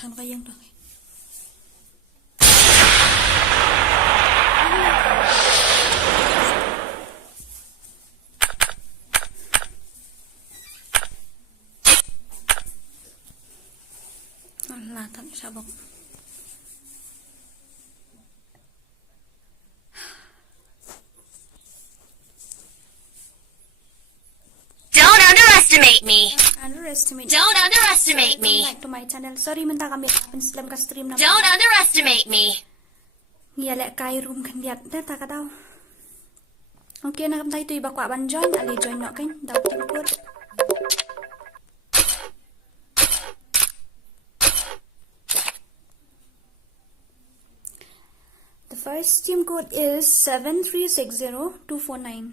Thằng có dân rồi. Là thật shabong. Don't underestimate me. Don't underestimate me. Like to my channel. Sorry minta kami Islam ka stream na. Don't underestimate me. Ngiyala kay room kan diat ta ka daw. Okay na kam tay tu iba kwa ban join ali join no kin daw team code. The first team code is 7360249.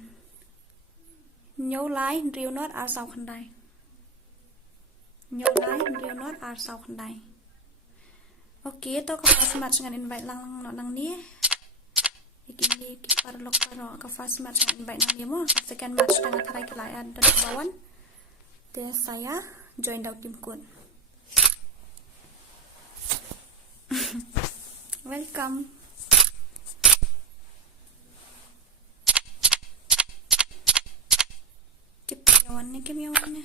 Nhiều lái rìu nốt ở sau khăn đài. Nhiều lái rìu nốt ở sau khăn đài. Ok, tôi có fast match dengan invite lang nang ni. Iki parlok paro ka fast match dengan invite nang ni mo. Second match dengan tarai kelayan dari bawan. Dan saya join daw team code. Welcome. Kemiawannya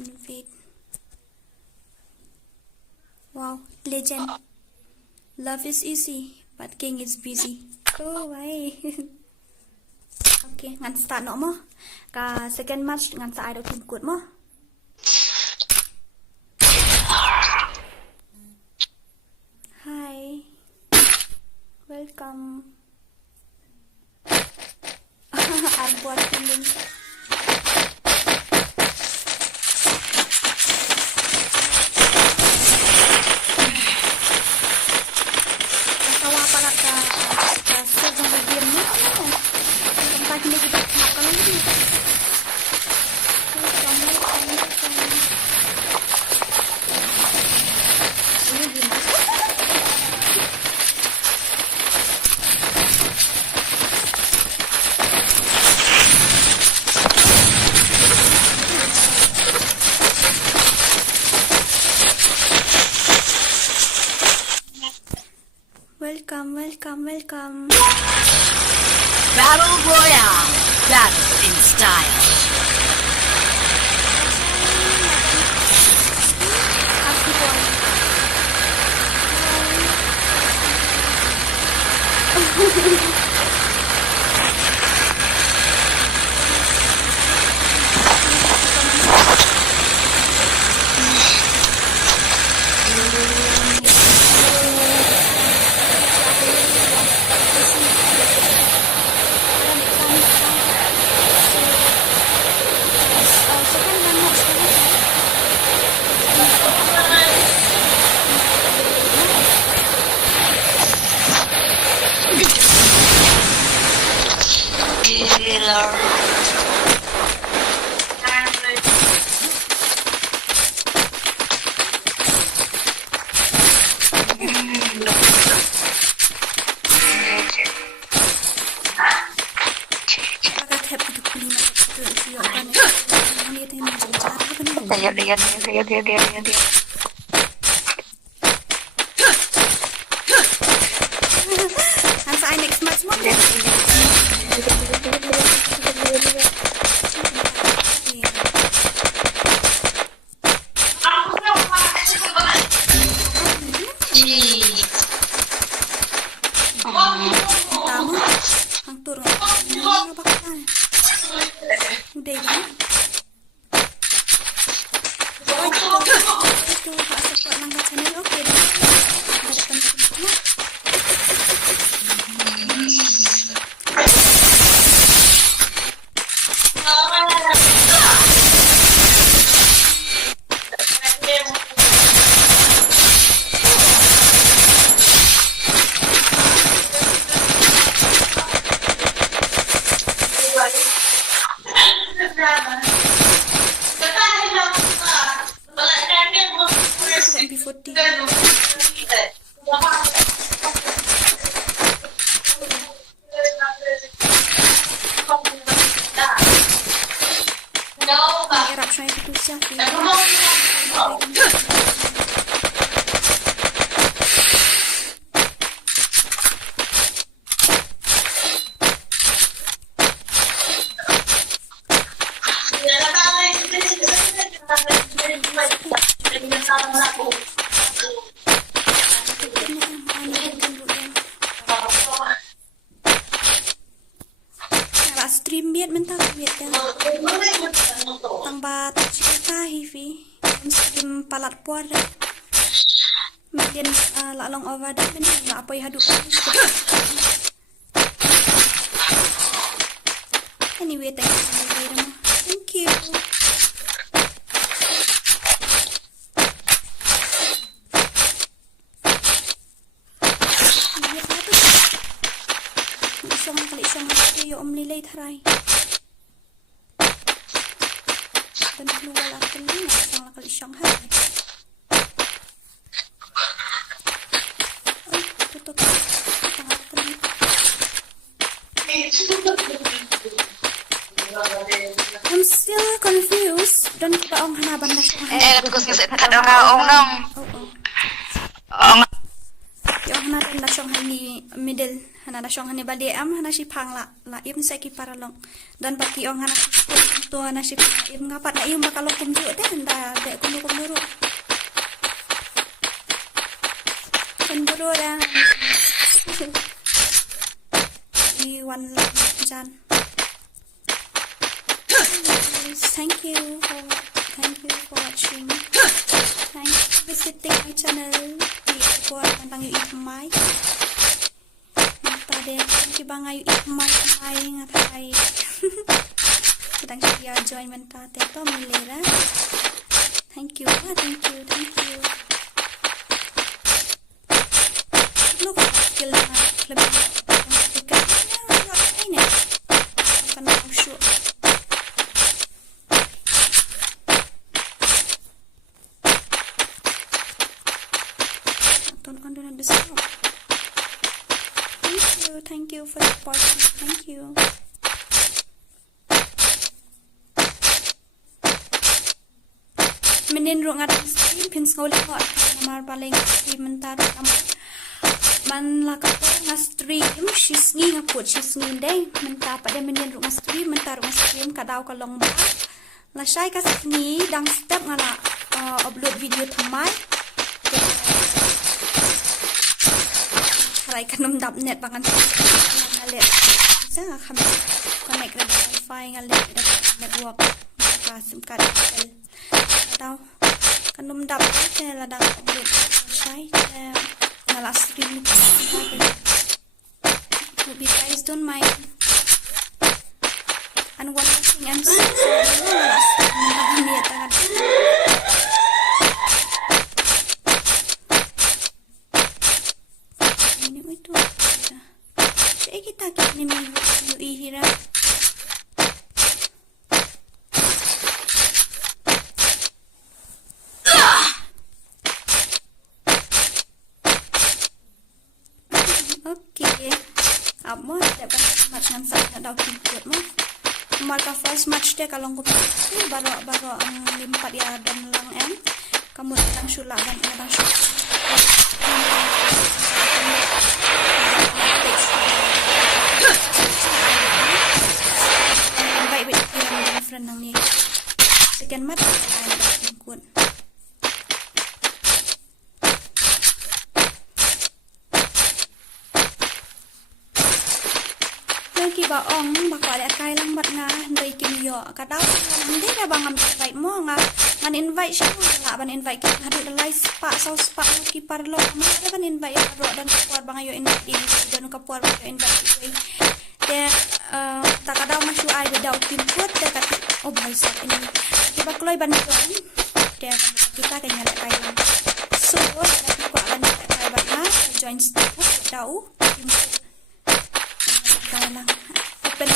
invite. Wow, legend. Love is easy, but Keiñ is busy. Oh, why? Okay, ngan start no mo. Ka second match ngan sa idol team code mo. Hi. Welcome. Arbuat pinding. Welcome. Battle Royale. Battle in style. Dia. Saya next match mo. stream biết bên tao biết tăng ba ta hivi stream palat puar kemudian long over dan nggak apa ya haduk anyway thank you om nilai tharai dan keluar lah keling sang lah kali syang hai tutup sangat keling I'm still confused dan paong hanaban na syang kus ngeset orang nong yung hanaban na syang ni middle hana syang hani bali am hana si phang la im sai ki paralong dan baki ong hana to hana si im ngapat na im bakalo kumju te handa de kuno kumuru kunduru dan di one jan thank you for watching thank you for visiting my channel di buat tentang yu mai Tade ki bangayu ikmai ngatai sedang dia join menta teto milera thank you look skill lebih dekat ini kan show tonton dulu di sini thank you for supporting. Thank you. Menin ru ngat stream pin skol hot namar paling stream mentar man la ka nga stream shisngi nga put shisngi dai menta pada menin ru nga stream mentar nga stream ka daw ka long ba la shai ka sni dang step nga la upload video thamai Rai kanum dap net bangan ngalet sa kami connect dengan wifi ngalet network ka sim card atau kanum dap che la dang upload sai ngala stream hope you guys don't mind and one thing I'm ihira okay amo dapat macam sana dah kikut mah marka first match dia kalau aku baru limpat ya dan lang kamu datang sulak dan datang sulak friend nang ni sekian mat ada kun lagi baong bakal ada kai lang mat nga ndai kim yo kadau ndi da bangam invite mo nga ngan invite siya la ban invite ki hadu dalai spa spa ki parlo ma ban invite ro dan kuar bangayo invite dan ka puar invite dia tak ada masuk air daw timput dia kata oh bahasa ini kita keluar bantuan dia kita kayaknya ada kain so kita akan kain banyak join step daw timput kain open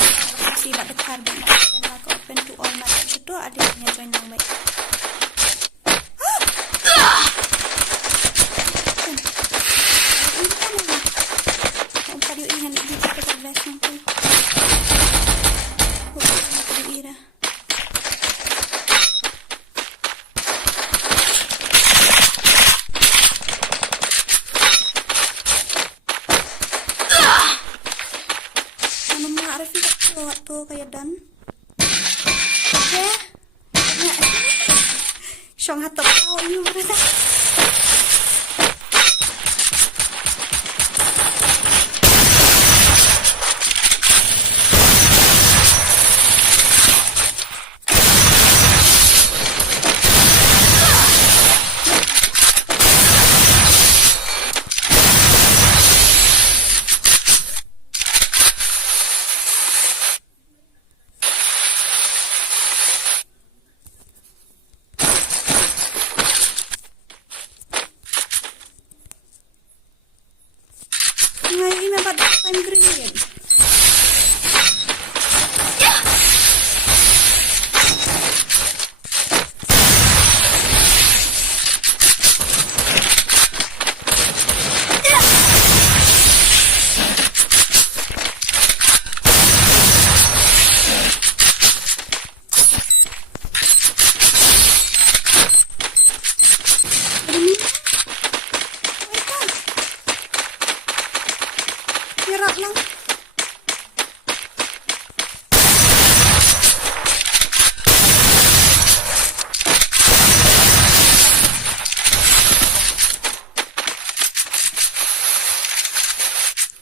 si bak dekar dan open to all mat itu adanya join nang baik Syong hat tập sau như vậy đó. Ngayon may ba't time green? Hirap lang.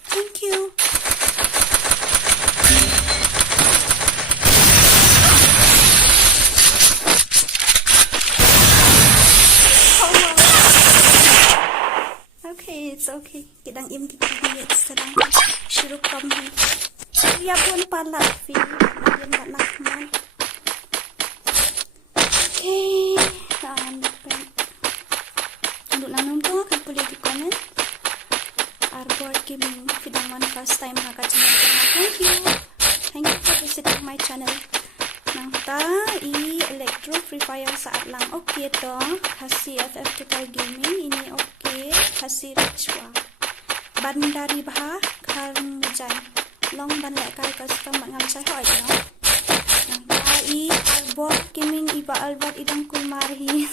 Thank you. Oh, wow. Okay, it's okay. Kita đang im kita sedang suruh kami. Ia pun palat fi, dia nak nakman. Okay, dan untuk nanum tu akan boleh di komen. Arbor gaming fidangan first time haka channel. Thank you for visiting my channel. Nang ta electro free fire saat lang okay to. Khasi FF total gaming ini okay. Khasi rachwa. Bandari bah khang jai. Long ban lại kai custom bạn ngắm trái hỏi nó. Nang ta arbor gaming iba albat idang kulmarhi.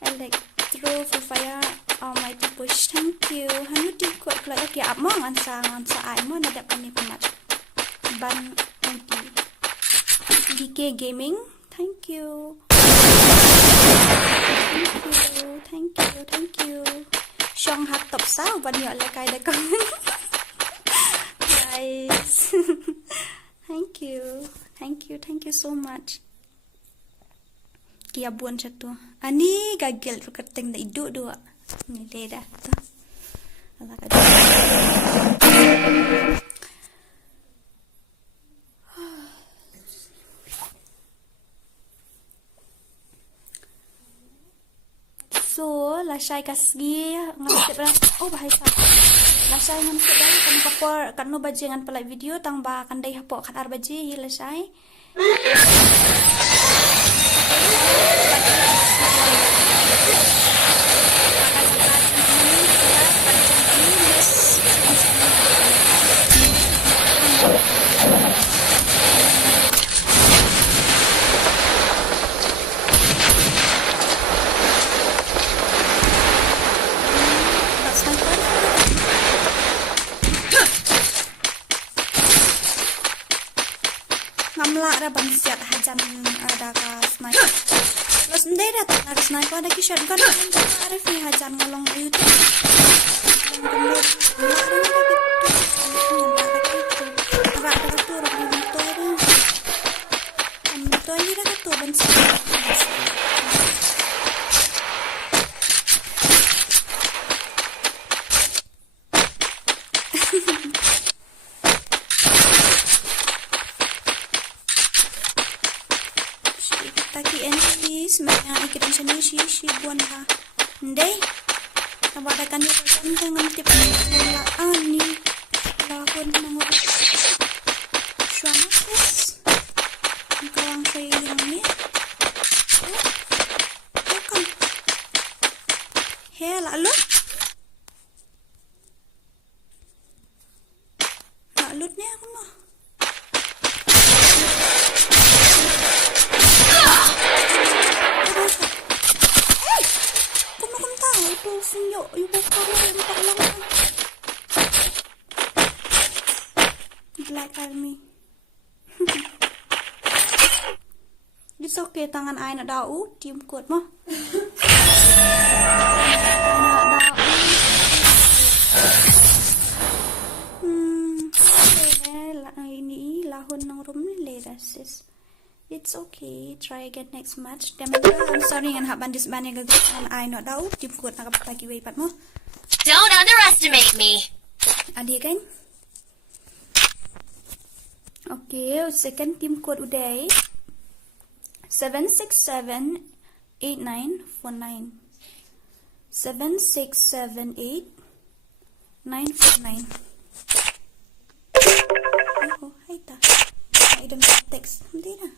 Electro free fire almighty push. Thank you. Hanu ti kuat kelak okay ap mo ngan sa ai mo nadap kami pemat. Ban anti. DK Gaming, thank you. Thank you. Syong hat top sao ban nhọ lại cài đây con. Guys. Thank you so much. Kia buon satu. Ani gagal reketing dah hidup dua. Ni dia dah. Allah kata. So, lasai kasgi ngasip dah. Oh, bahasa. Lasai ngasip dah kan kapor kan no baje ngan pelai video tang ba kan dai hapok kan ar baje hi lasai. Ngamla ada bansiat hajan ada ka sniper. Terus ndai dah ada sniper ada ki shotgun ada fi hajan ngolong YouTube. Taki enemies mana ikiran sini si buan ha. Ndai nabadakan yung dengan tip na ani lahon mga shwamas ang kawang kayo ni kan he lalut niya ako mo. Sinyo, yung pakalang. Black Army. Di It's okay, tangan ai nak dau, tium kuat mah. Ini lahun nongrum ni leda sis. It's okay, try again next match. I'm sorry ngan hak bandis banyak gagal tangan ai nak dau, tium kuat nak pagi wei pat mah. Don't underestimate me. Adi kan? Okay, second team code uday 7678949 7678949. Oh, hai ta. Ai dah text nanti dah.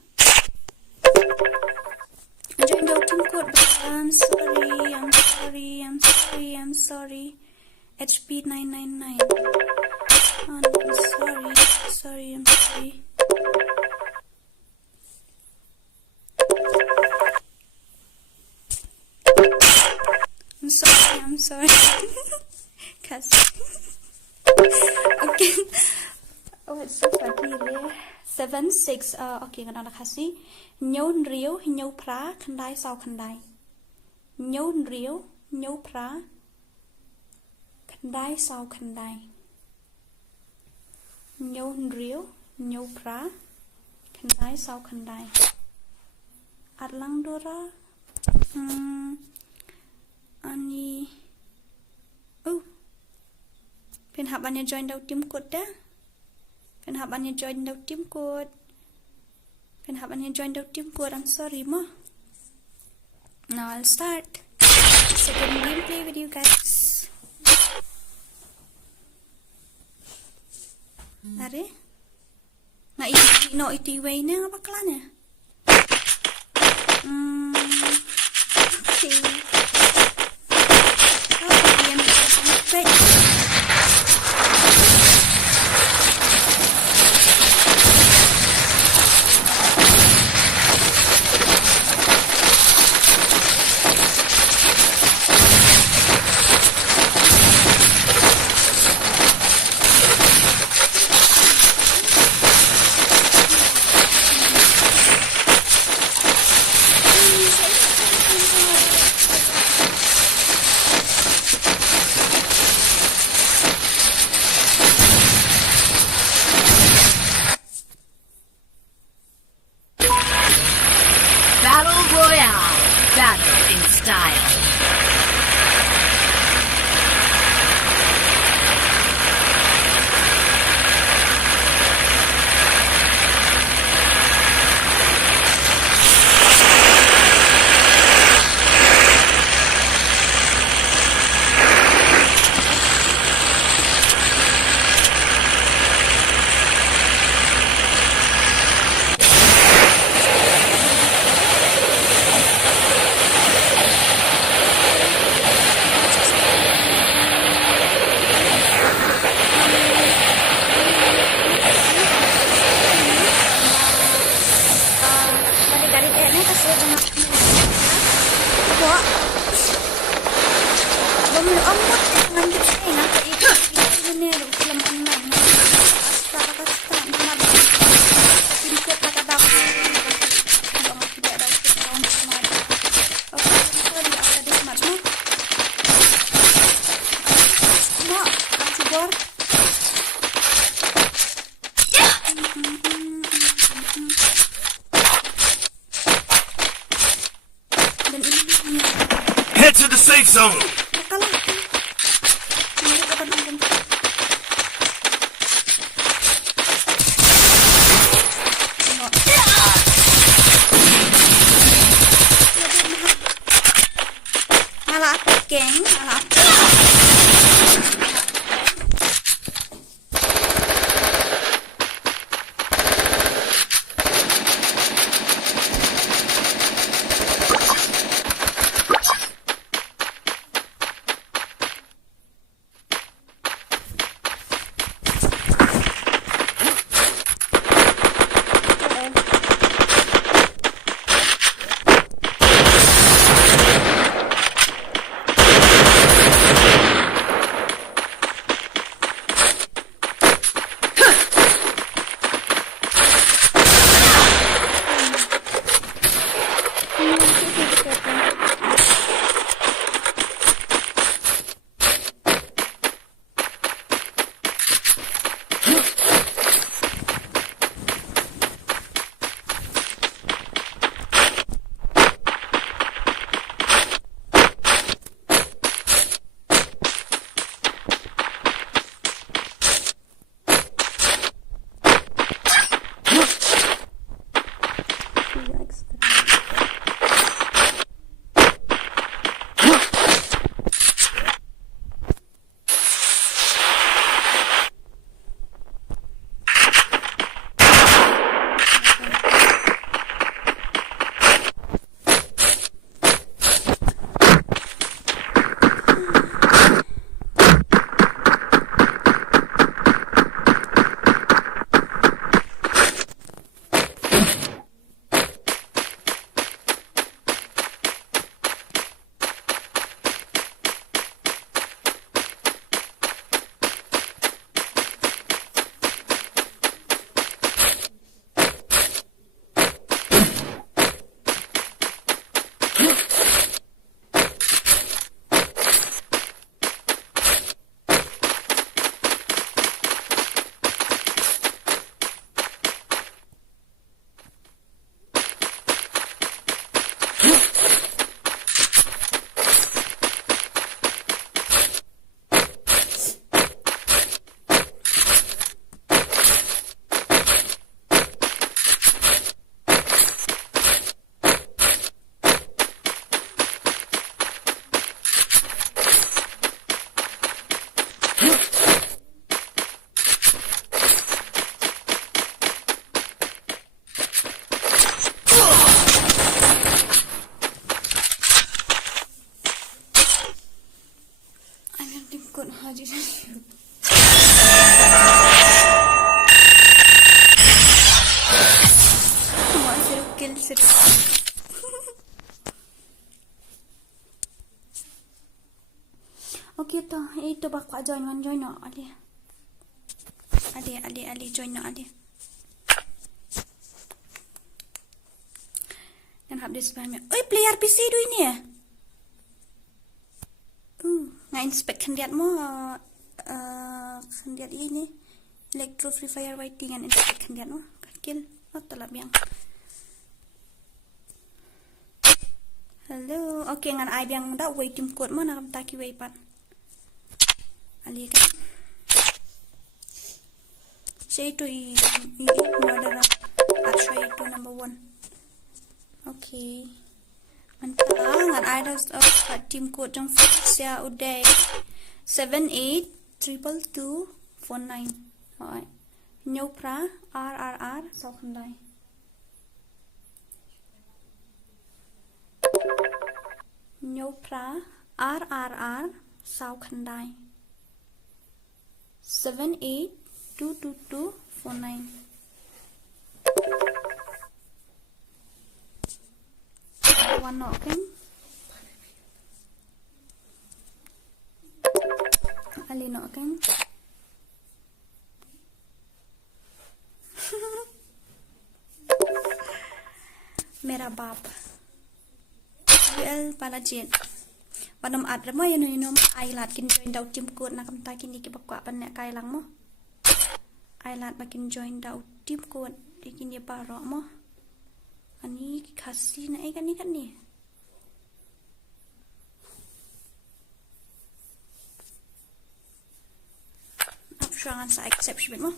Join the team code. I'm sorry. HP 999. Oh, no, I'm sorry. I'm sorry. Khasi. Okay. Oh, it's so funny. 76. Okay, ngana Khasi. Nhâu riêu, nhâu pra, khandai sau khandai. Nhâu riêu, nhâu pra, khandai sau khandai. Nhâu riêu, nhâu pra, khandai sau khandai. Atlang Dora. Ani. Oh. Pen habannya join daw team code dah. Pen habannya join daw team code. I'm sorry ma. Now I'll start second gameplay with you guys. Are? Na iti way na nga bakla niya. Okay. Right. Head to the safe zone. Malah Keiñ, malah. itu bakal join no ali join no ali kan hab dis bam oi player PC du ini ya ngai inspect kendiat mo kendiat ini electro free fire waiting and inspect kendiat mo kill telap yang hello okay ngan ai biang da wait tim code mo na kam taki wait pat ali kan say to modera at try to number 1 okay ngan ai da tim code jong sia uday 782249 alright nhau pra rrr sau khăn đây nhau pra rrr sau khăn đây 78222249 one nọ cái ali nọ cái मेरा बाप well pala jen panam at mo yun inom ay lat kin join daw tim code na kam ta kini ki bakwa pan ne kai lang mo ay lat bakin join daw tim code di kini paro mo ani khasi na ai kan ni apsrangan sa exception mo.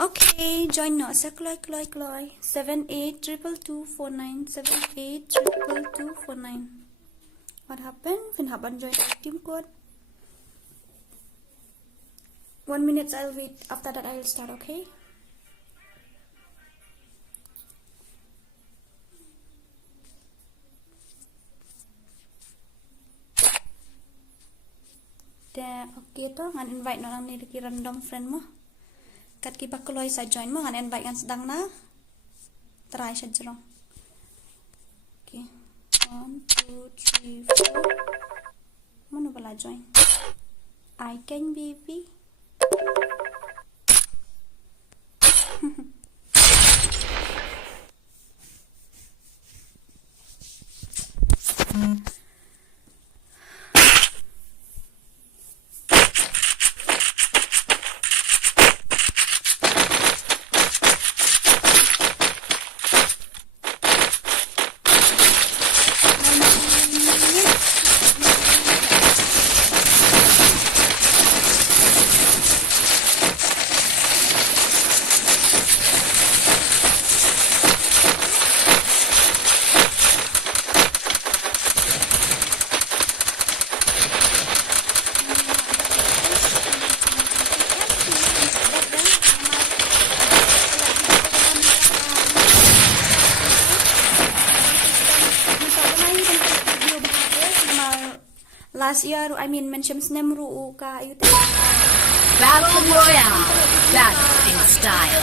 Okay, join no sa kloy 782249 782249. What happened? Fin haban join team code. 1 minute I'll wait. After that I'll start, okay? Okay to ngan invite no lang ni ki random friend mo. Kat ki bakloy sa join mo ngan invite kan sedang na. Try sa jero. Okay. 1 2 3 4. Mana bala join? I can baby. Last year, I mean, mention Snemru ka ayute. Battle Royale. Battle in style.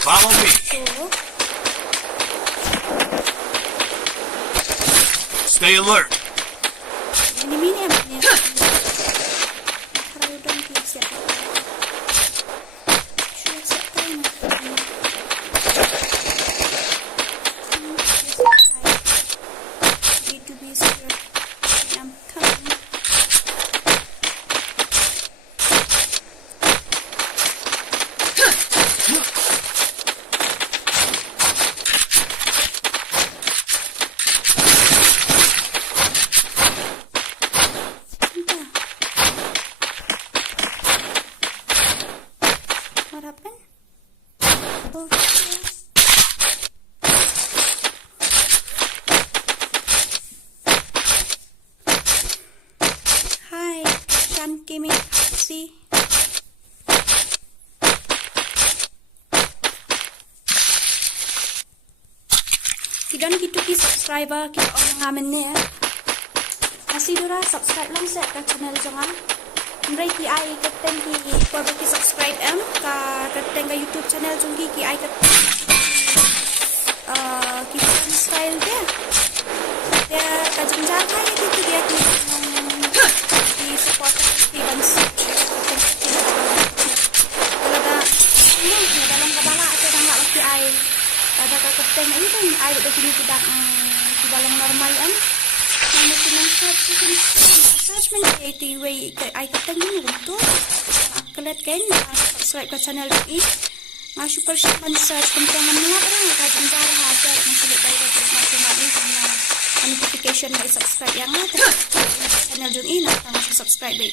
Follow me. Stay alert. gaming Khasi. Kita gitu ki subscriber kita orang ngamen ni ya. Khasi Dora subscribe lang set ke channel jangan. Mari ki ai keteng ki for ki subscribe ka keteng ka YouTube channel jungki ki ai keteng. Kita style dia. Dia kajian jaga ni tu dia ki support di bansi. Kalau dalam kabala atau dalam laki ai ada keteng ini kan ai udah kini tidak di dalam normal kan. Nama senang search menjadi way ai keteng ni untuk kelet kan subscribe ke channel ini. Masuk persiapan search kemudian menolak orang kajian jaga hajar masih lebih baik macam notification dari subscribe yang ada channel jun ini masih subscribe baik.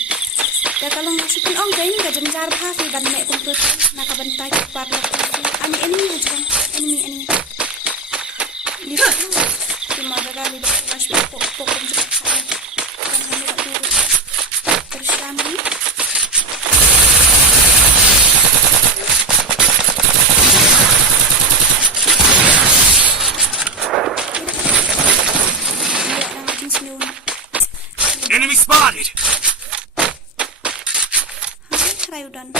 Dan kalau masukin kain ke jenjar bahasa dan naik komputer nak bentai kepada enemy aja kan enemy. Lihat cuma ada di masuk pokok juga saya dan hanya dulu bersama. Enemy spotted! Try udan.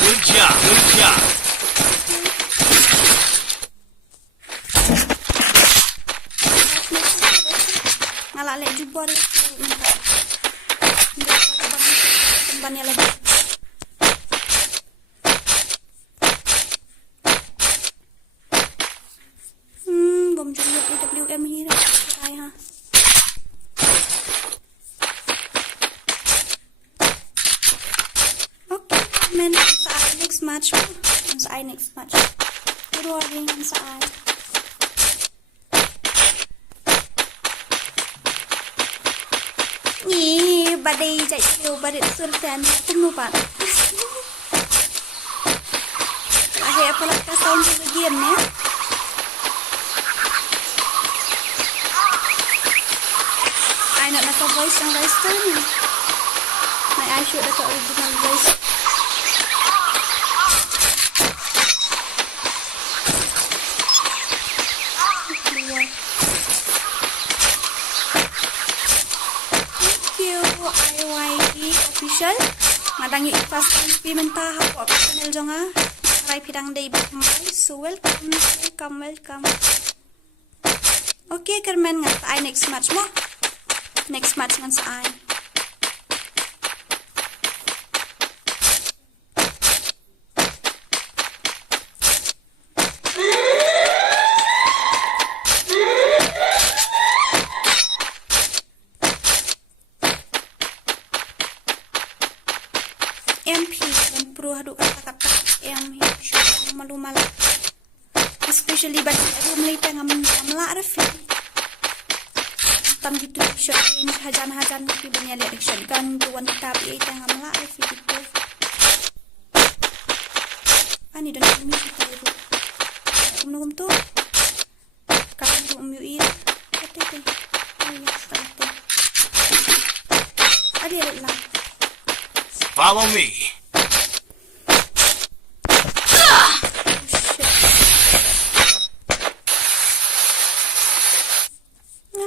Good job, good job. Ngalale jubor tembannya lagi. Bom juga WM ini ay ha. Okay, men sa next match. Sa next match. Pero ring sa Ni badai chạy chiều badai surfan penuh pak. Akhir apa lah sound juga game ni. I nak voice yang guys tu ni. I should ada original voice. Official madangi ipas pimenta hapok channel jonga rai pidang day mai so welcome. Okay kermen ngat ai next match ngan sa ai Pro haduk kata-kata yang malu-malu especially bagi aku melipeng amla refi tam gitu shotgun hajan di banyak lihat shotgun tuan tapi tang amla refi gitu ani dan kami kita itu nongrum tu kalau tu umui tete ayo start ada lah Follow me.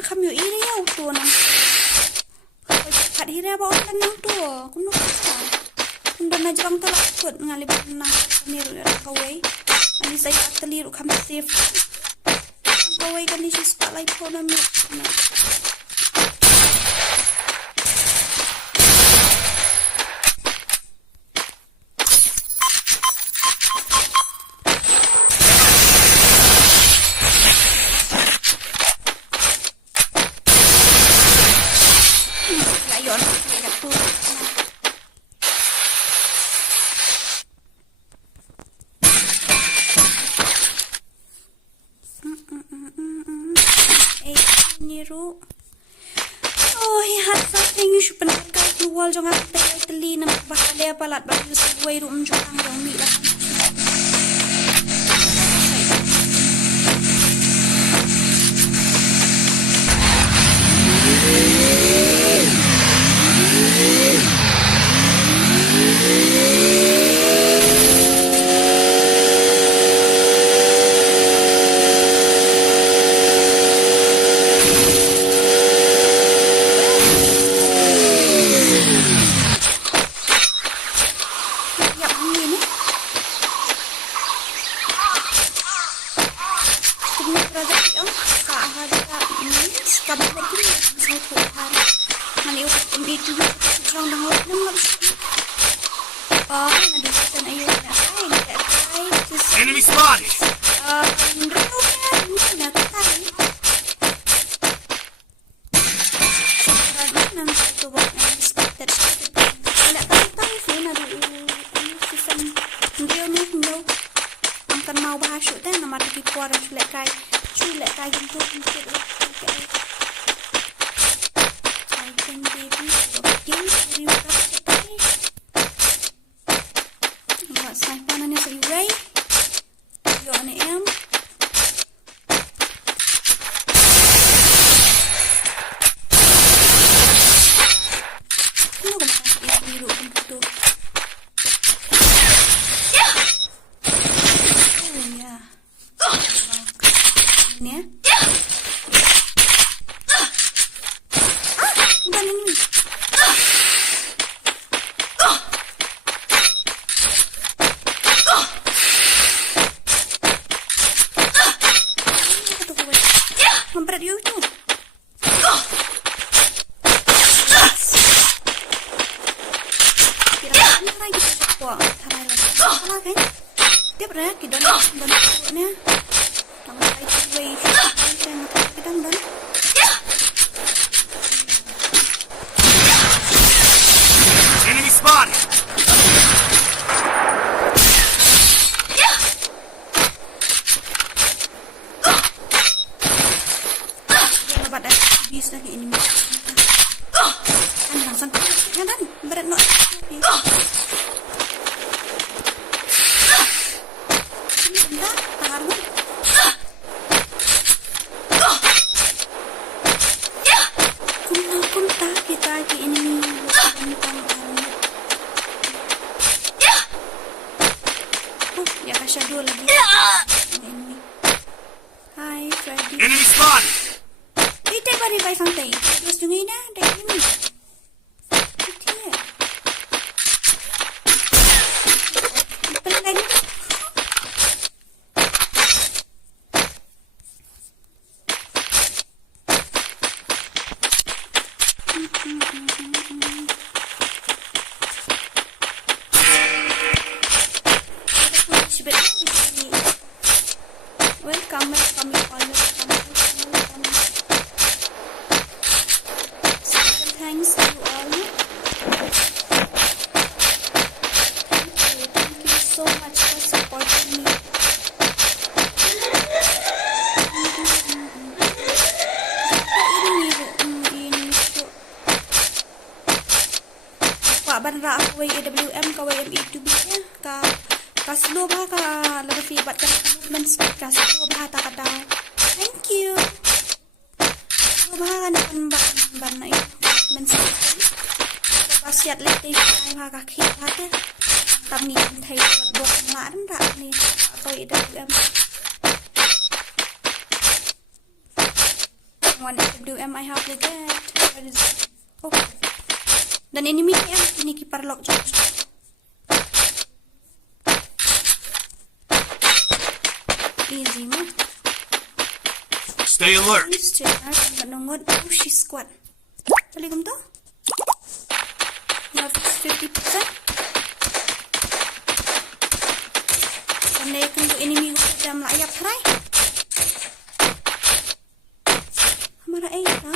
Kami ini ya utuh nang. Hari ini apa orang nang tuh? Kuno. Kuno na jang telakut ngalip nang niru kawai. Ani saya teliru kami safe. Kawai kan di spotlight pun nami. pendekat keluar jangan teli nama bahaya palat baju sesuai rum jurang yang ni lah. Enemy spotted! Enemy spotted! Bisa ni ini. Langsung kan berat nak. Enemy spotted! Revive santai. Terus jungi dah dari ini. Pelai. Welcome all. Thanks to all. Thank you so much for supporting me. Pak banra aku AWM ka YME2B ya ka slow ba ka lebih bat ka movement speed ka slow ba ta ka. Thank you. Slow ba kan ban na mình sẽ có xét lên đây và các khi khác tầm nhìn thấy một mã đấm rạ này tôi đã em one WM I have to get what is it? Oh. Dan ini keeper lock charge easy mah Stay alert! Nongrum push squad. Boleh kamu tahu? Have 50%. Pandai untuk enemy dalam layar try. Hamaरा A था.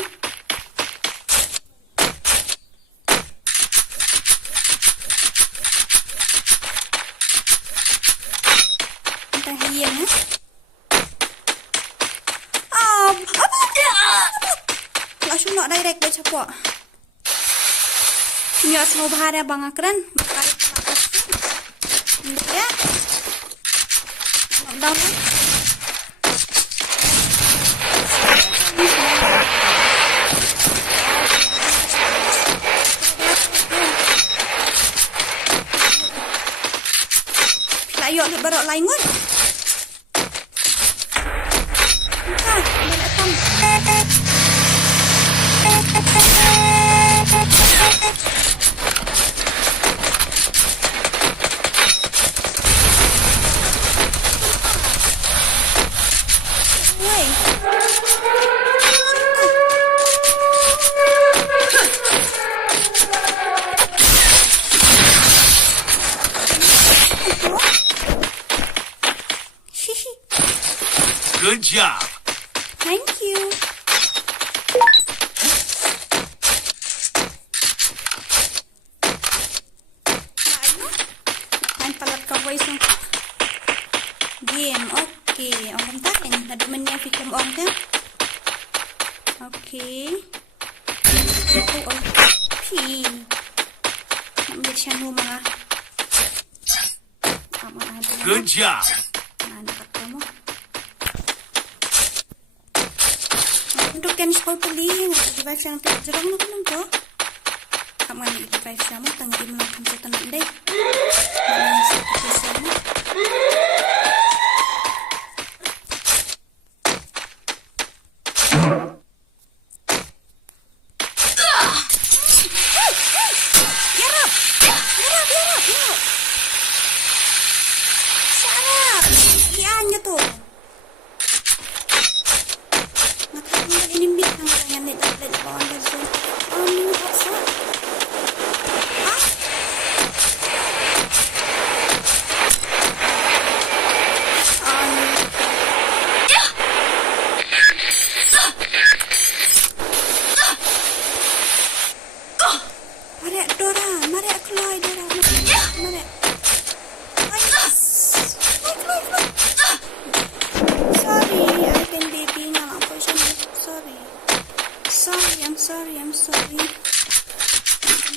Entah iya na. Langsung nak direct baca apa? Nyo semua bahaya bang akran. Ya. Down. Layo le barok lain ngun. Bukan, dia datang. Good job. Thank you. Main palat kau voice game. Okay, orang tak ni. Ada mana fikir orang tu? Okay. Oh, pi. Ambil channel mana? Good job. Untuk kan sepuluh device yang terjerang nak nunggu. Kamu ada device sama tanggal melakukan setelah deh. Mana seperti sama. Yarap. Sarap. Ianya tu. Ini bintang yang nak dapat bawah tu. Ini apa? Ah? Mari Dora, mari keluar Dora. Mari. Sorry, I've been baby now. Sorry, I'm sorry.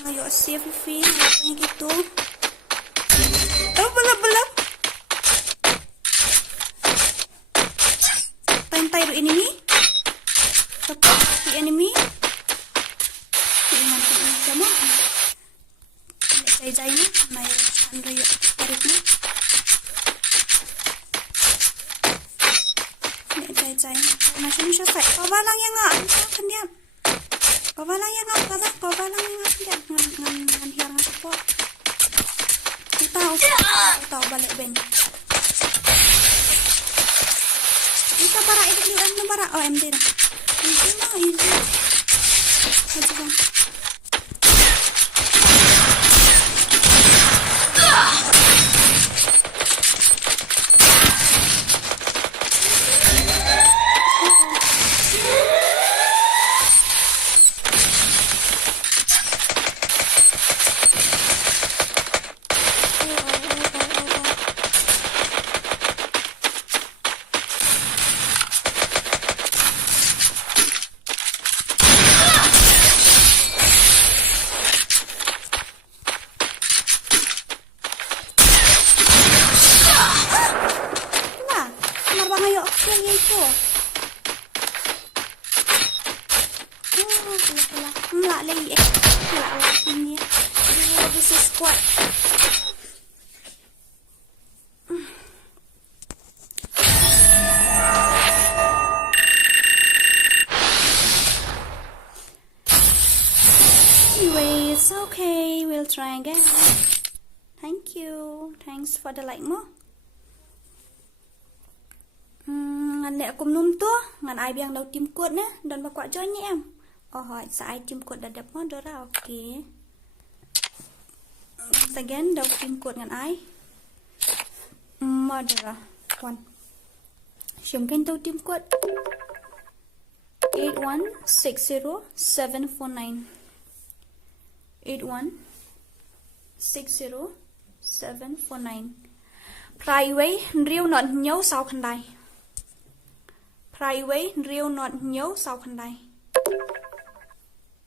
Ayo save fee, apa gitu. Oh, belum. Pantai do enemy. Support the enemy. Ingat kamu. Saya ni, mai Android tarik ni. Saya. Macam ni saya. Bawa lang yang ngak, kan dia. Bawa lang yang ngak, bawa lang yang ngak dia. Ngan hiang apa? Tahu balik ben. Kita bara itu di mana bara? Oh, MD dah. Ini. Macam anyway, it's okay. We'll try again. Thank you. Thanks for the like mo. Ngan lẹ cùng nôm tua, ngan ai biang đầu tim cuột nè, đón bà quạ cho nhé em. Hỏi sao ai tim cuột đã đẹp món đó ra, ok. Once again, đầu tim cuột ngan ai. Murderer, one. Xem kênh đầu tim cuột. 8160749. 8160749. Private real not nhớ sau khăn đây. Private real not nhớ sau khăn đây.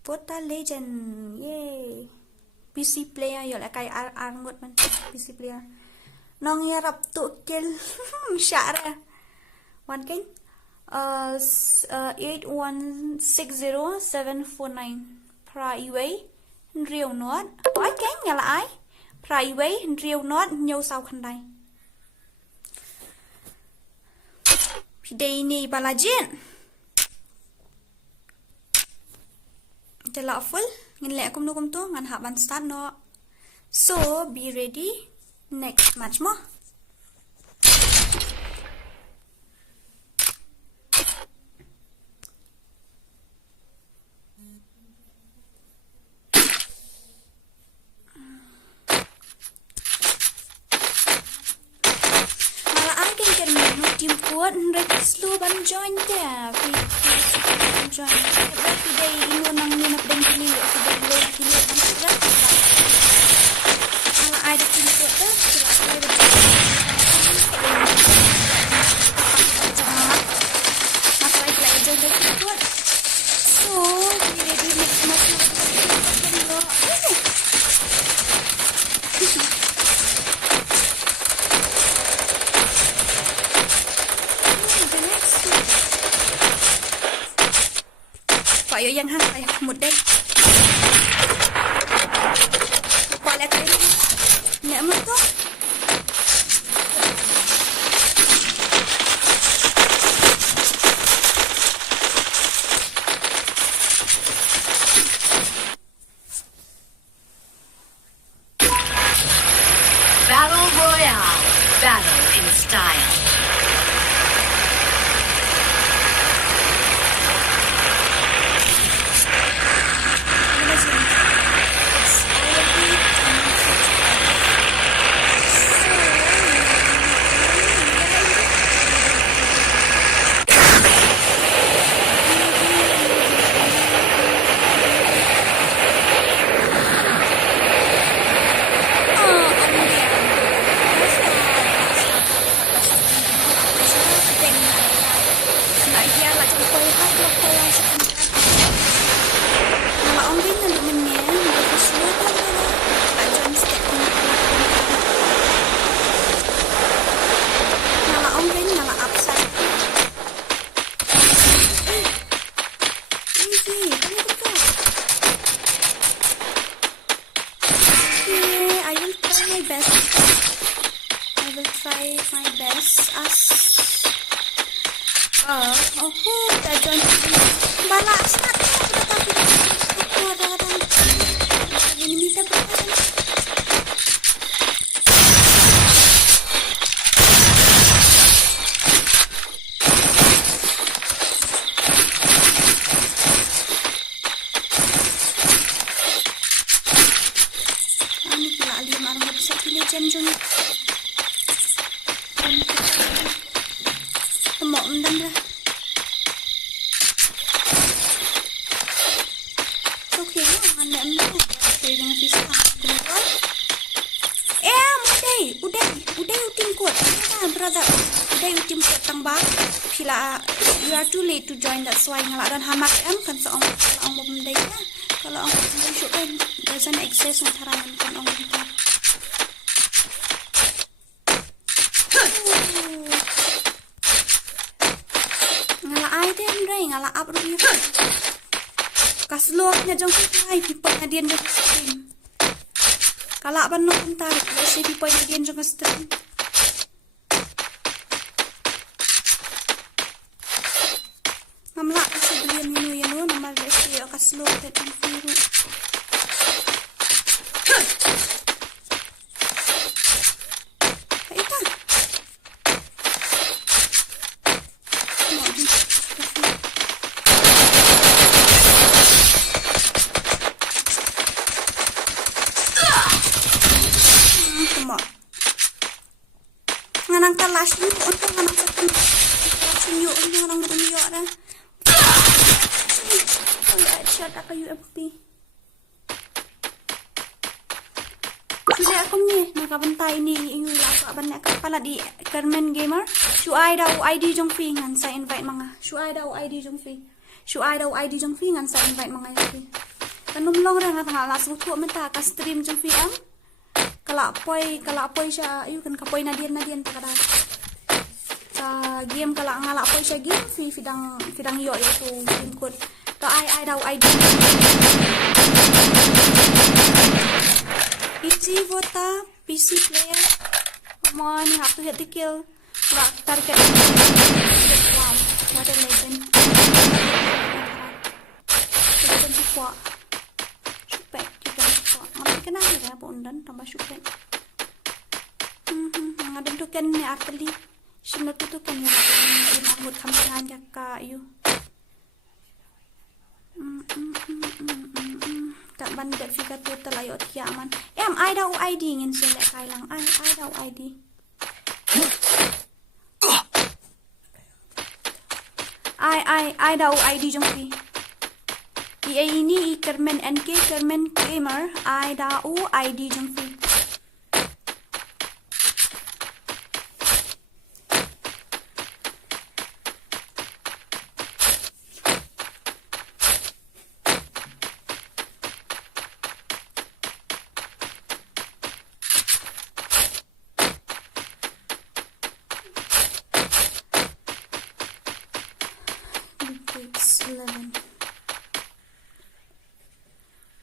Put a legend, yay. PC player yo la kai ngot man PC player nong ya rap tu kel syara wan Keiñ 8160749 private riêu nót oi Keiñ nhà là ai private riêu nót nhiều sau khăn đây đây ni balajin Tela full ngin le kum nu kum tu ngan ha ban start no so be ready next match mo team kuat mereka slow ban join dia join tapi dia ini nang ni nak dan kini aku dah belum kini kan sudah kalau ada team kuat dah kita ada masa lagi join dia kuat so we ready next match Pak yo yang hang saya mut deh. Pak lihat ini. Nak mut tu. Battle Royale. Battle in style. To join that's why ngalak dan hamak em kan seong kalau ong bendai ya kalau ong bendai syuk kan doesn't exist ngataran kan ong bendai ngalak ai den rai ngalak up ru kaslo nya jong kai people na dien jong stream kalak ban no entar si people na dien jong stream Mamla sebelum ini ya nama resi akas slow dan biru. Kita. Cuma. Nganang kelas ni untuk nganang satu. Senyuk ni orang berunjuk dah. Shot aku UMP. Sudah aku ni nak bentai ni ingu lah banyak kepala di Kerman Gamer. Shuai dau ID jong free ngan saya invite manga. Shuai dau ID jong free. Shuai dau ID jong free ngan saya invite manga free. Kanum long ra ngata la su thu menta ka stream jong fi am. Kala poi sya ayu kan ka poi nadian ta kada. Sa game kala ngala poi sya game fi fidang yo tu game code. To ai dau ID. PC vota PC player. Come on, you have to hit the kill. Target. Wow, what a legend. Legend kuat. Supek juga kuat. Mesti kena ya bondan tambah supek. Ada tu kan ni arteli. Semua tu kan ya. Ini anggut kampungan jaka you. Tak bandar fika total ayo tiaman. I dau ID ngin selek kailang. I dau ID. I dau ID jong fi. Ini Kermen NK Kermen Gamer. I dau ID jong fi.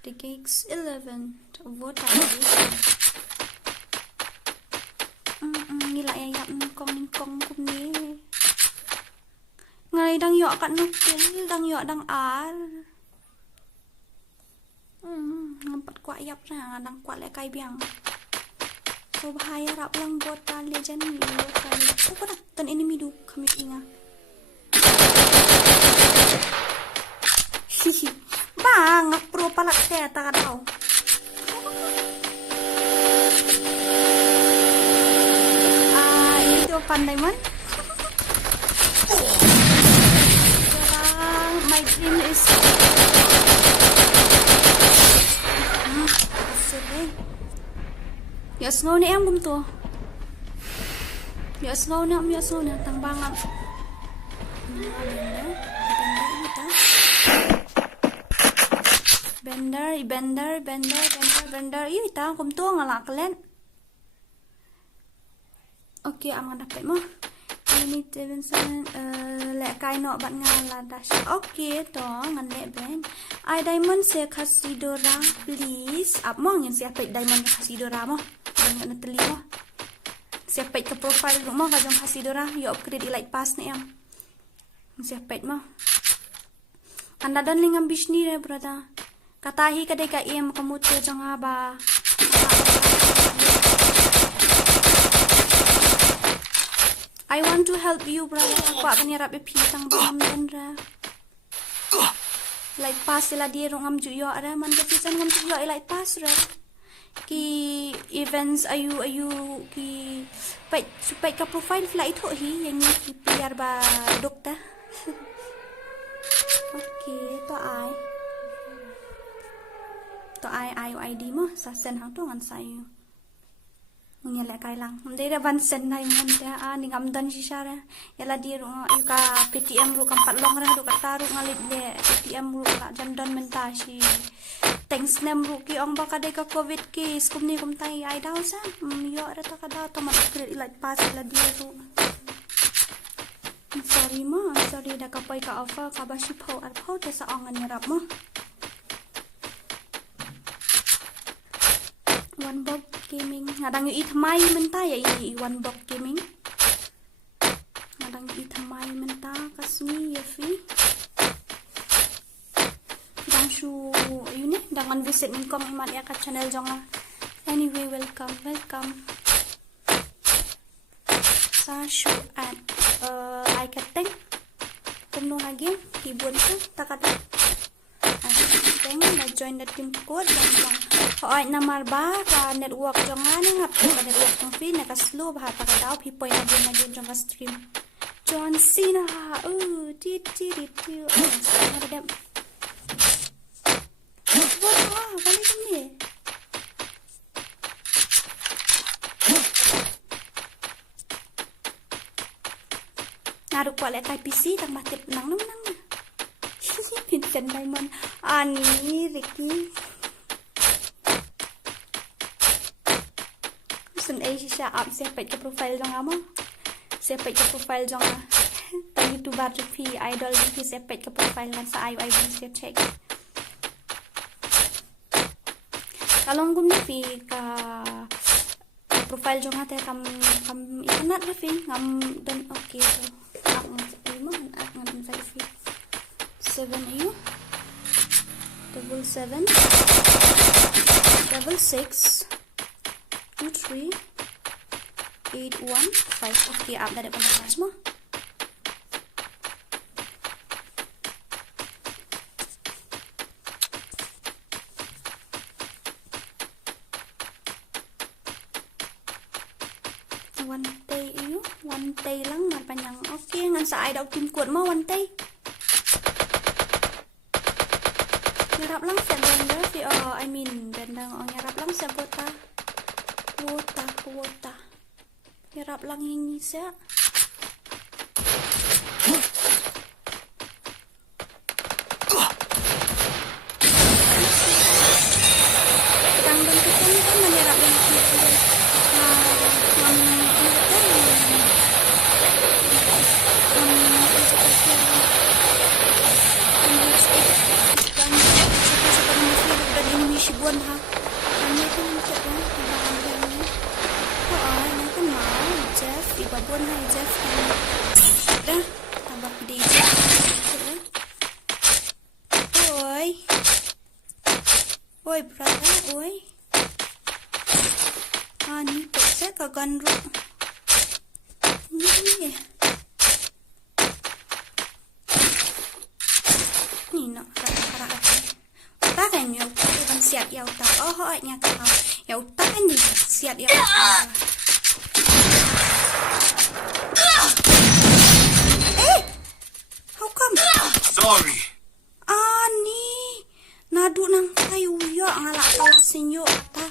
The Geeks 11 vote nghĩ lại dặm con kum ni ngày đang dọ cận nó kiến đang dọ đang á bật quạ dập ra đang quạ lại cay biang so bahaya rap lang vote legend ni vote ko tan enemy du kami inga bang pro palak saya tak tahu. Itu pandai man. My dream is. Ya snow ni em tu. Ya snow ni tang bangat. Bender. Ih, ta kom tu ngalak kalian. Oke, am dapat mo. Ini Stevenson lek kai no bat ngala dash. Oke, to ngan lek ben. I diamond se Khasi Dora please. Up mo ngin siapa diamond Khasi Dora mo. Ngan teli mo. Siapa ke profile mo ka jong Khasi Dora, yo upgrade like pass ni am. Siapa mo. Anda dan lingam bisni re brother. Katahi kadai ka iem kamu tu jong haba. I want to help you brother. Aku akan nyerap epi tang bam dan ra. Like pass la dia rong am juyo ara man ka season ngam juyo like pass ra. Ki events ayu ki supaya ka profile flight ho hi yang ni ki PR ba dokter. Okay, to ai ID mo sa sen hang to ngan sayu ngel kai lang ndai ra ban sen nai ngan ta ni ngam dan si sara yala di ru yu ka PTM ru kam patlong ra ru ka taru ngalit le PTM ru la jan dan menta si thanks nem ru ki ong ba ka de ka covid case kum ni kum tai ai daw sa yo ra ta ka daw to ma create like pass la di ru sorry da ka poi ka offer ka ba shi phau ar phau te sa ong an rap mo One Bob Gaming ngadang yu itmai menta ya One Bob Gaming ngadang yu itmai menta kasmi ya fi dang shu yu ni dangan visit min kom iman ya ka channel jonga anyway welcome sa shu at I kateng kumno hagim keyboard ko takata teng na join the team code dan Oi namar ba ka network jong ngap ka network tong fi na ka slow ba ta ka daw pipoy na din jong ka stream John Cena ti ada dem wah balik ni naru ko le kai PC tang matip nang Vincent Diamond. Ani Ricky. Sun A siya up sepet ke profile jong amo. Sepet ke profile jong ta YouTuber pi idol pi sepet ke profile ngan sa ayu ID siya check. Kalau ngum ni pi ka profile jong ate kam ikanat le pi ngam dan okay so. Ak ngam sa pi. 7 ayu. Double 7. Double 6. 2 3 8 1 5. Okay, up dah dapat semua. One tay lang panjang. Okay, ngan sa ai daw tim kuat mo one tay. Nyarap lang sa benda si I mean benda nyarap lang sa bota. Wota. Nyarap lang ini siya. Tanggal kita ni kan menyerap yang buồn ha anh ấy không chịu lắm thì bà làm gì nữa anh ấy mau Jeff thì bà buồn hay Jeff đó tambah gede oi brother oi ani saya kagan ru ni no para ta kan yo kan siap ya utak nya kan ya utak kan siap ya how come Sorry. Ani nadu nang kayu yo ngalak kalasin yo ata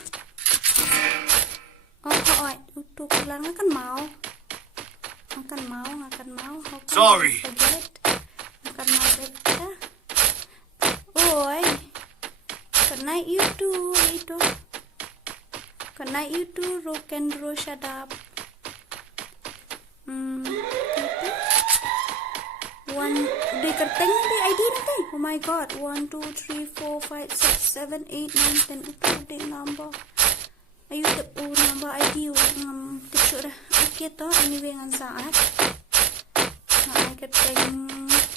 itu pulang kan mau Sorry. akan mau beta oi kena itu kena itu rock and roll shut up itu one di kerteng di ID nanti oh my god 1 2 3 4 5 6 7 8 9 10 itu di number ayo tu number ID ngam tisu dah okay to anyway ngan saat nak kerteng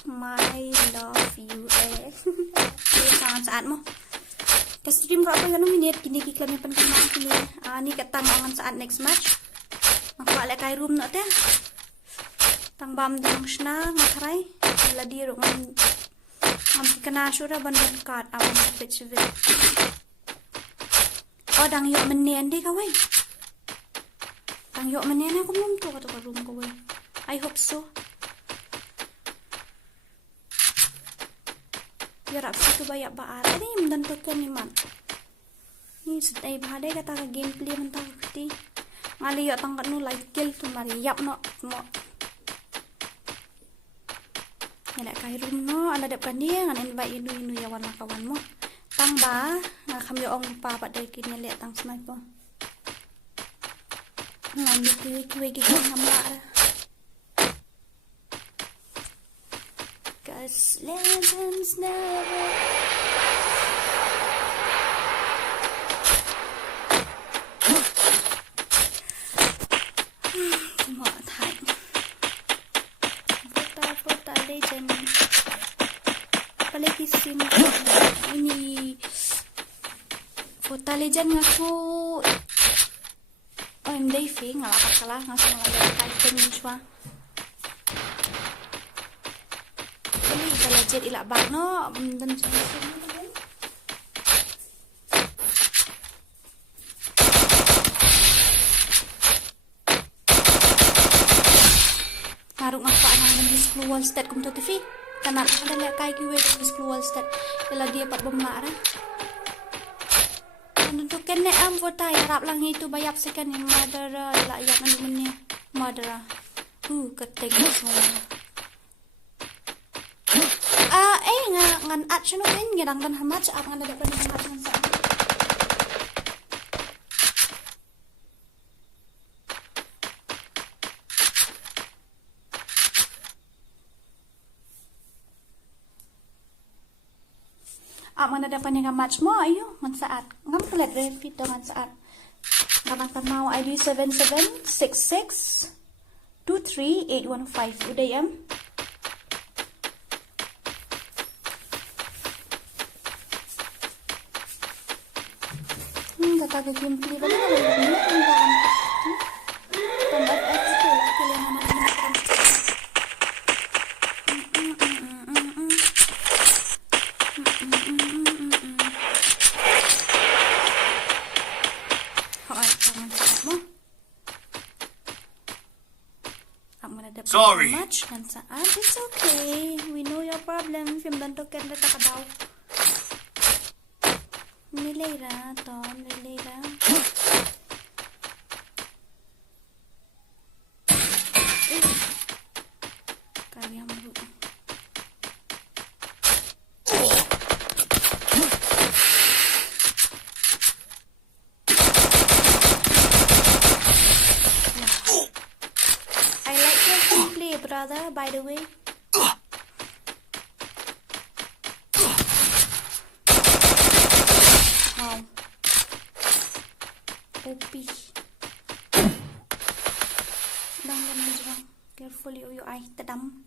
my love you saat mo stream berapa kan minit kini kita ni penkenal kini ni ketang angan saat next match aku alek kai room nak teh tang bam dang shna makrai la di ro ngam kena syura bandan card awan pitch vid dang yo menen deh kawai dang yo menen aku belum tu kata room kawai I hope so biar apa tu banyak baat ni menentukan ni man ni sedai bahade kata ka gameplay mentang putih ngali yo tangkat nu like kill tu mari yap no mo nyala kai room no ala depan dia ngan invite inu ya wan kawan mo tang ba ngakam yo ong pa pak dai kin nyale tang sniper ngan kiwi ngamla cause legends never Vota legend apalagi sim ini Vota legend ngaku MD Fing ngalak salah ngaku ngalak kaitan miswa legend ilak bak no dan Naruk ngapa nang di school wall stat kum to TV kana ada lek kai kiwe di school wall stat kala dia pat bemak ra untuk kene am vota ya rap lang itu bayap second yang madara la yak nandu menye madara keteng semua ngan at siya no Keiñ gedang dan hamat at ngan ada pernah hamat ngan sa. Mana dapat yang match mo ayo ngan saat ngam pelet repeat dengan saat ngam kan mau ID 7766238815 udah ya kata ke game play balik ini tambah extra lah kalian mana Sorry. Much and saat it's okay. We know your problem. Film dan token na takadaw. Nilera to, nilera. Kaya mo. Brother, by the way. Wow. OP. Lang. Carefully, your eye, tadam.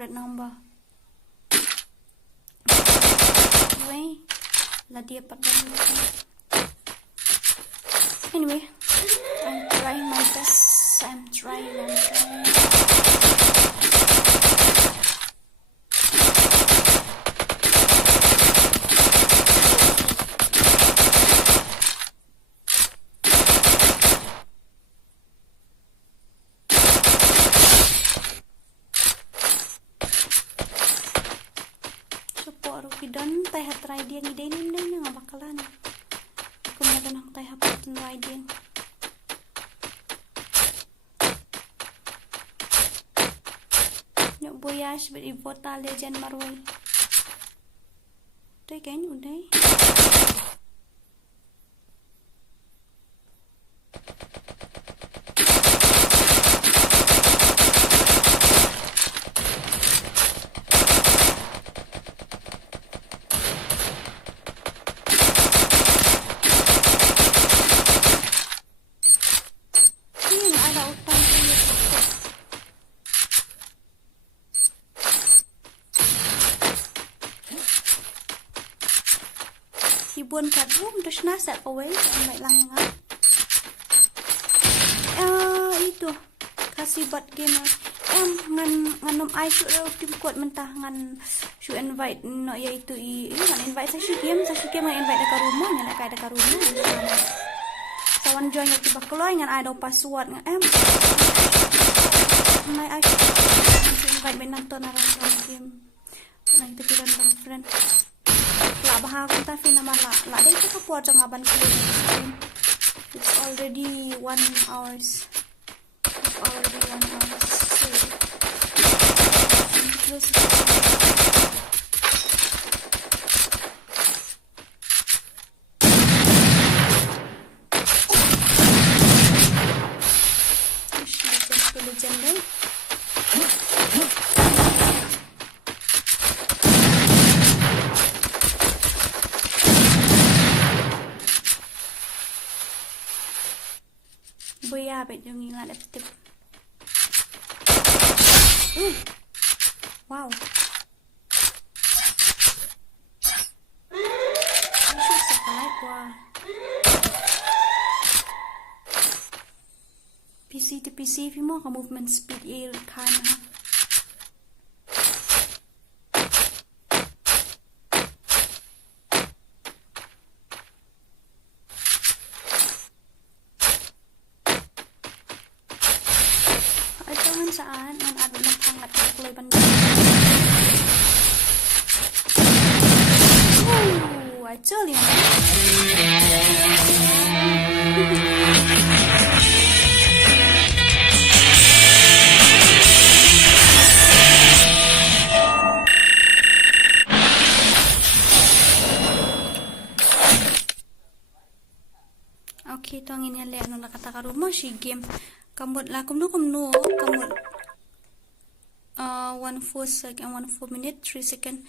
Red number. Anyway, lah dia pakai. Anyway, I'm trying my best. I'm trying. Dan tay hat try dia ni denim dia nga bakalan. Ako na nang tay hapat try dia. Nyok boyash bet ibota legend marway. Tay Keiñ uday. Buồn cả room terus nasa away sampai lang itu kasih buat game ngan ai shoot tim kuat mentah ngan shoot invite no yaitu ngan invite saya shoot game ngan invite ke rumah ngan ada ke rumah sawan join yang tiba keluar ngan ada password ngan I invite menonton orang game nanti kita nonton friend lah bahagong ta nama la day ka po jang aban ko. It's already 1 hour. Legend. Boya bet yung nga laptop. Wow. PC PC vi mo ka movement speed air kan ha. Ito saan ang ano ng pangat ng kulay banda. Oh, I tell you. Okay, ito ang inyali. Ano nakataka mo? Si game. Kamot lah. Kumno. Kamot. 1/4 second. 1/4 minute. 3 second.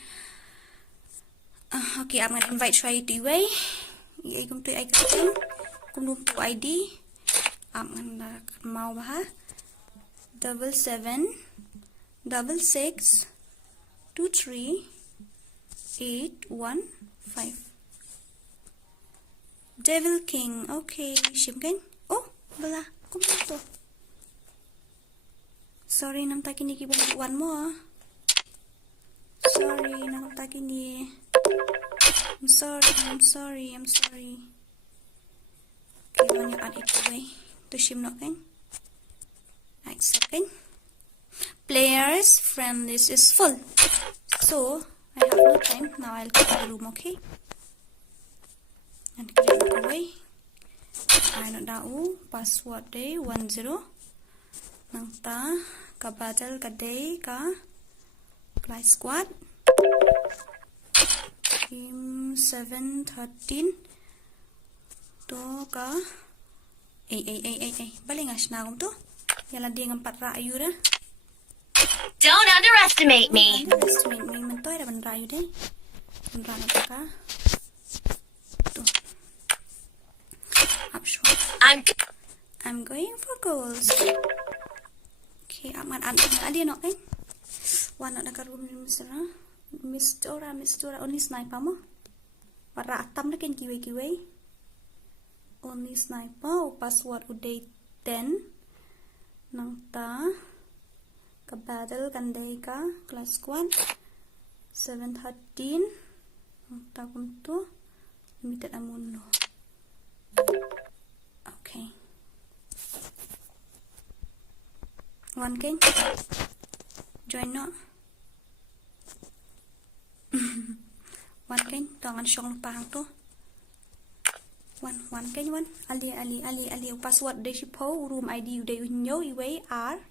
Okay, I'm gonna invite try to way. I come to I can. Kumno to ID. I'm gonna mau bah. 77 66 23 815. Devil King. Okay, Shim Keiñ. Oh, bala. Kumno to. Sorry, nam taki ni kibuan mo ah. Sorry, nam taki ni. I'm sorry. Okay, when you add it away to Shim no Keiñ. Accept Keiñ. Players friend list is full. So, I have no time. Now I'll clear the room, okay? And clear it away. I know daw password day 10 nang ta ka battle ka day ka fly squad team 713 to ka balingas na akong to yala di ng patrayo ra. Don't underestimate me. Underestimate me man to ra ban rayo day ban na ka to upshot. I'm going for goals. Okay, aman adi no Keiñ. Wana na karoon ni Miss Dora only sniper mo. Para atam na Keiñ kiway. Only sniper o password uday 10 nang ta ka battle kanday ka class squad 713 nang ta kunto limited amuno. Okay. 1 Keiñ. Join no. 1 Keiñ. Tangan siyang lupahang to. 1 Keiñ 1. Ali. Password day si po. Room ID u day unyo. Iway R.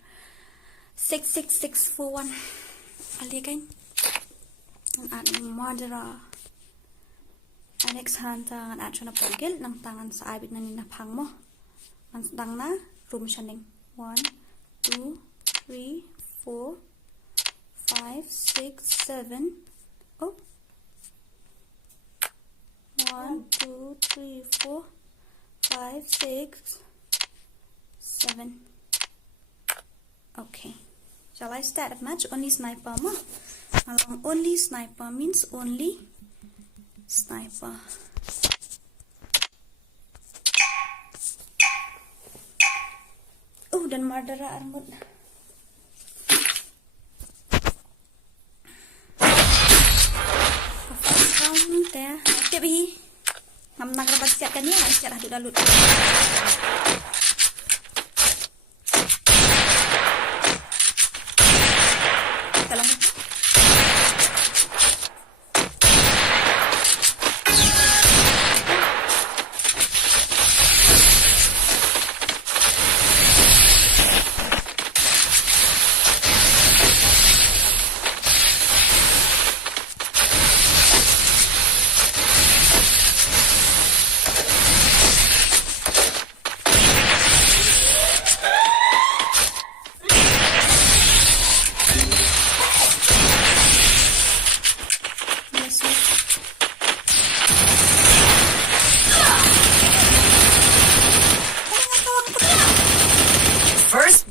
66641. Ali Keiñ. Ang ating murderer. Alex Hunter ang action na pagil ng tangan sa abit na ninapang mo. Ang tang na room siya ning 1, 2, 3, 4, 5, 6, 7. Oh. 1, 2, 3, 4, 5, 6, 7. Okay. Shall I start a match? Only sniper mo. Only sniper means only sniper. Oh, dan murderer armut. Round there. Tiap hi. Ngam nak dapat siapkan ni, nak siap dah dalut. Tolong.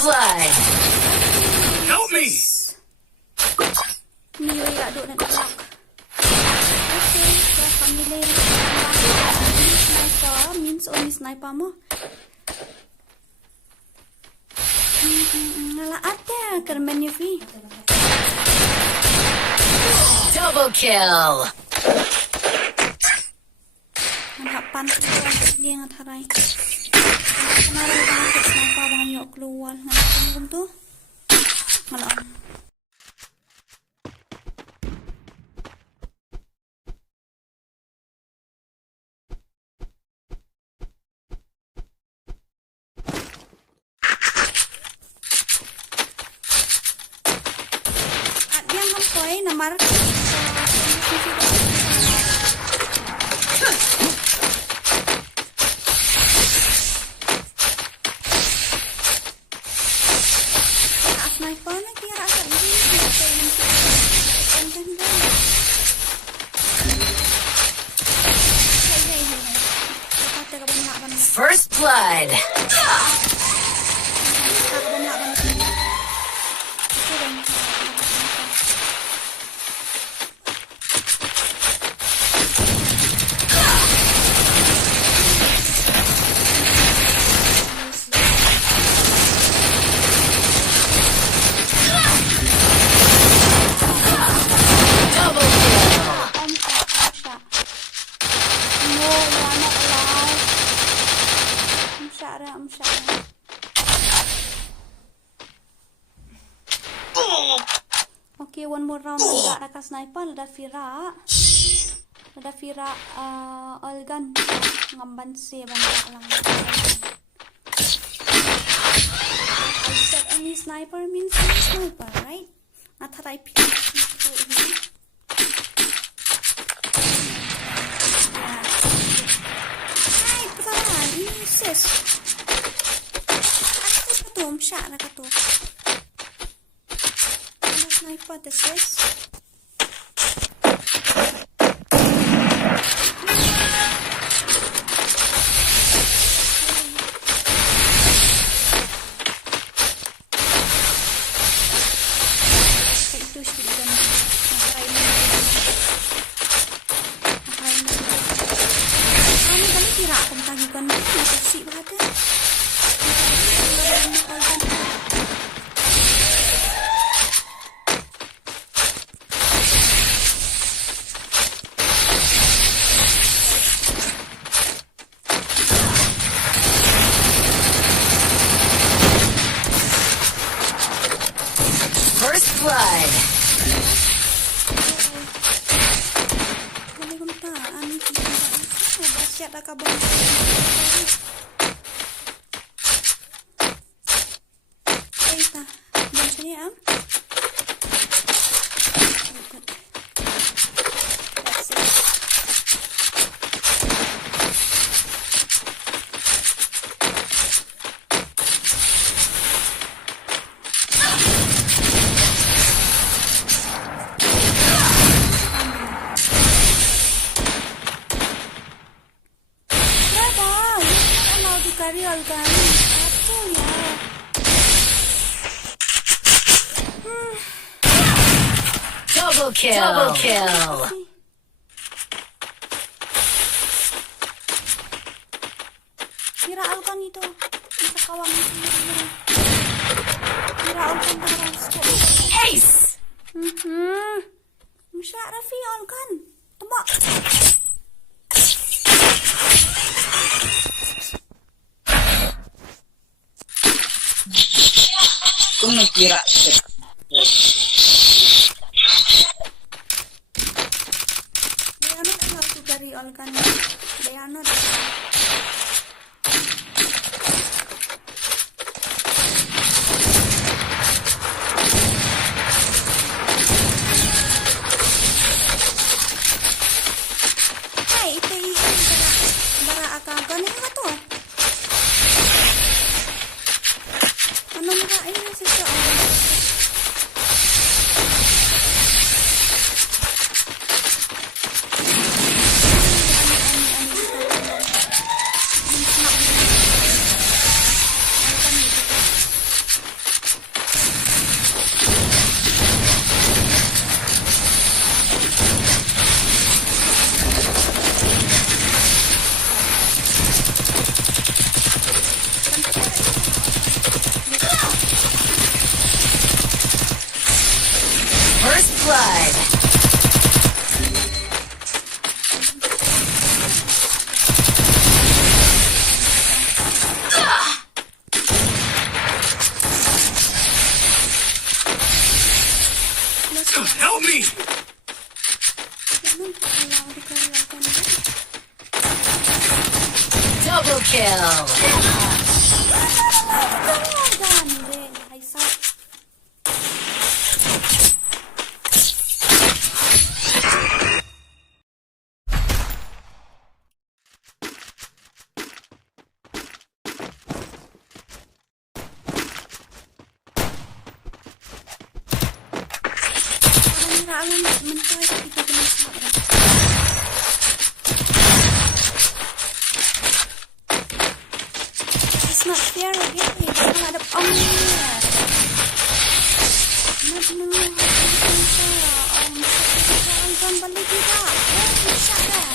blood. Help me! Nilay do na lock. Okay, so family sniper means only sniper mo. Ngalaat ya kermennya Vi. Double kill. Harapan dia ngatharai. Kemarin banget kenapa bang yuk keluar ngalap tuh. Ngalap. Dia ngapain namar? Sniper na kira asa ini First blood. Okay, one more round ada ka sniper, ada Vira all gun ngamban si banda lang. I said any sniper means any sniper, right? Atharai pick ini. Hai, pesawat ini sis. Aku ketum syak nak ketum. Sniper this is. Blood. Double kill. Hiraan kan itu. Kita kawang sendiri. Hiraan kan terus. Ace. Masya Rafi kan. Tembak. Kung nakira. Dari olkan Diana. Hai, itu bara akagan ini apa tuh? Ano mga ini sisa me! Jangan kalau dikalahkan. Double kill. Jangan deh, hai sa. Alam mentoy kita kena smak dah. It's not fair again. Jangan ada ongnya. Jangan balik juga. Bisa dah.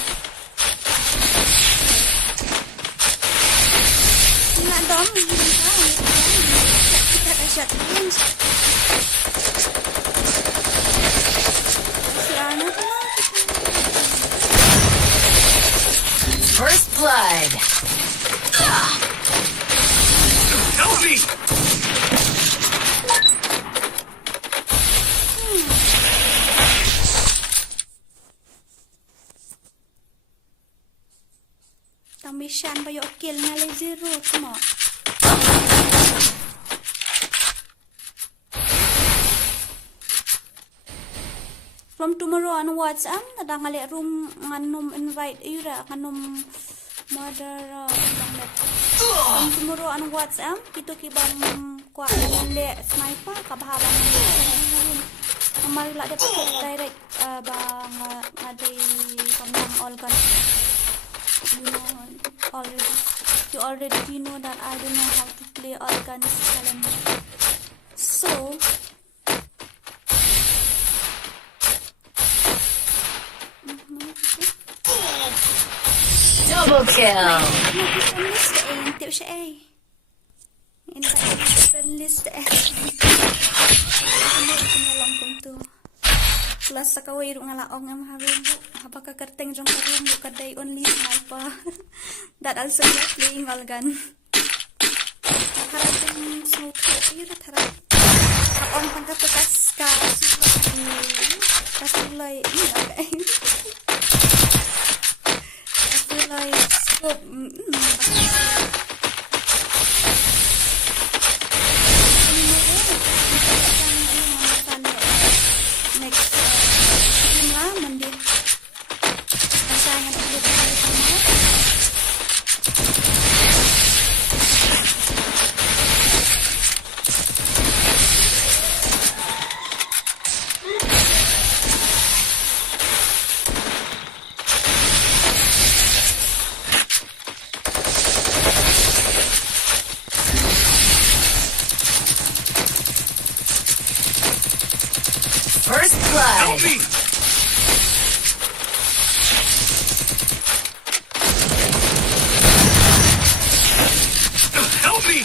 Nak dom. Kita dah shot games. First blood. Help me! Tambishan bayo kill ngalay 0 semua. From tomorrow on WhatsApp, ada ngalik room nganum invite ira nganum mother From tomorrow on WhatsApp, kita kibang kuat ngalik sniper kabahaban. Mari lah dapat direct bang ngadai pamang all kan. You already know that I don't know how to play all guns challenge. So Double kill. Tiap siya eh. Ini list eh. Ini langkong tu. Plus sa kaway ro nga laong ang harum bu. Apakah kerteng jong harum bu kadai only sniper. That also not playing all gun. Karateng smoke yun at harap. Kapon pangkapukas ka. Kasulay. Okay. Kasulay. Scope. Next. Yun nga, mandi. Masayan ulit tayo sa mga. First blood. Help me! Help me!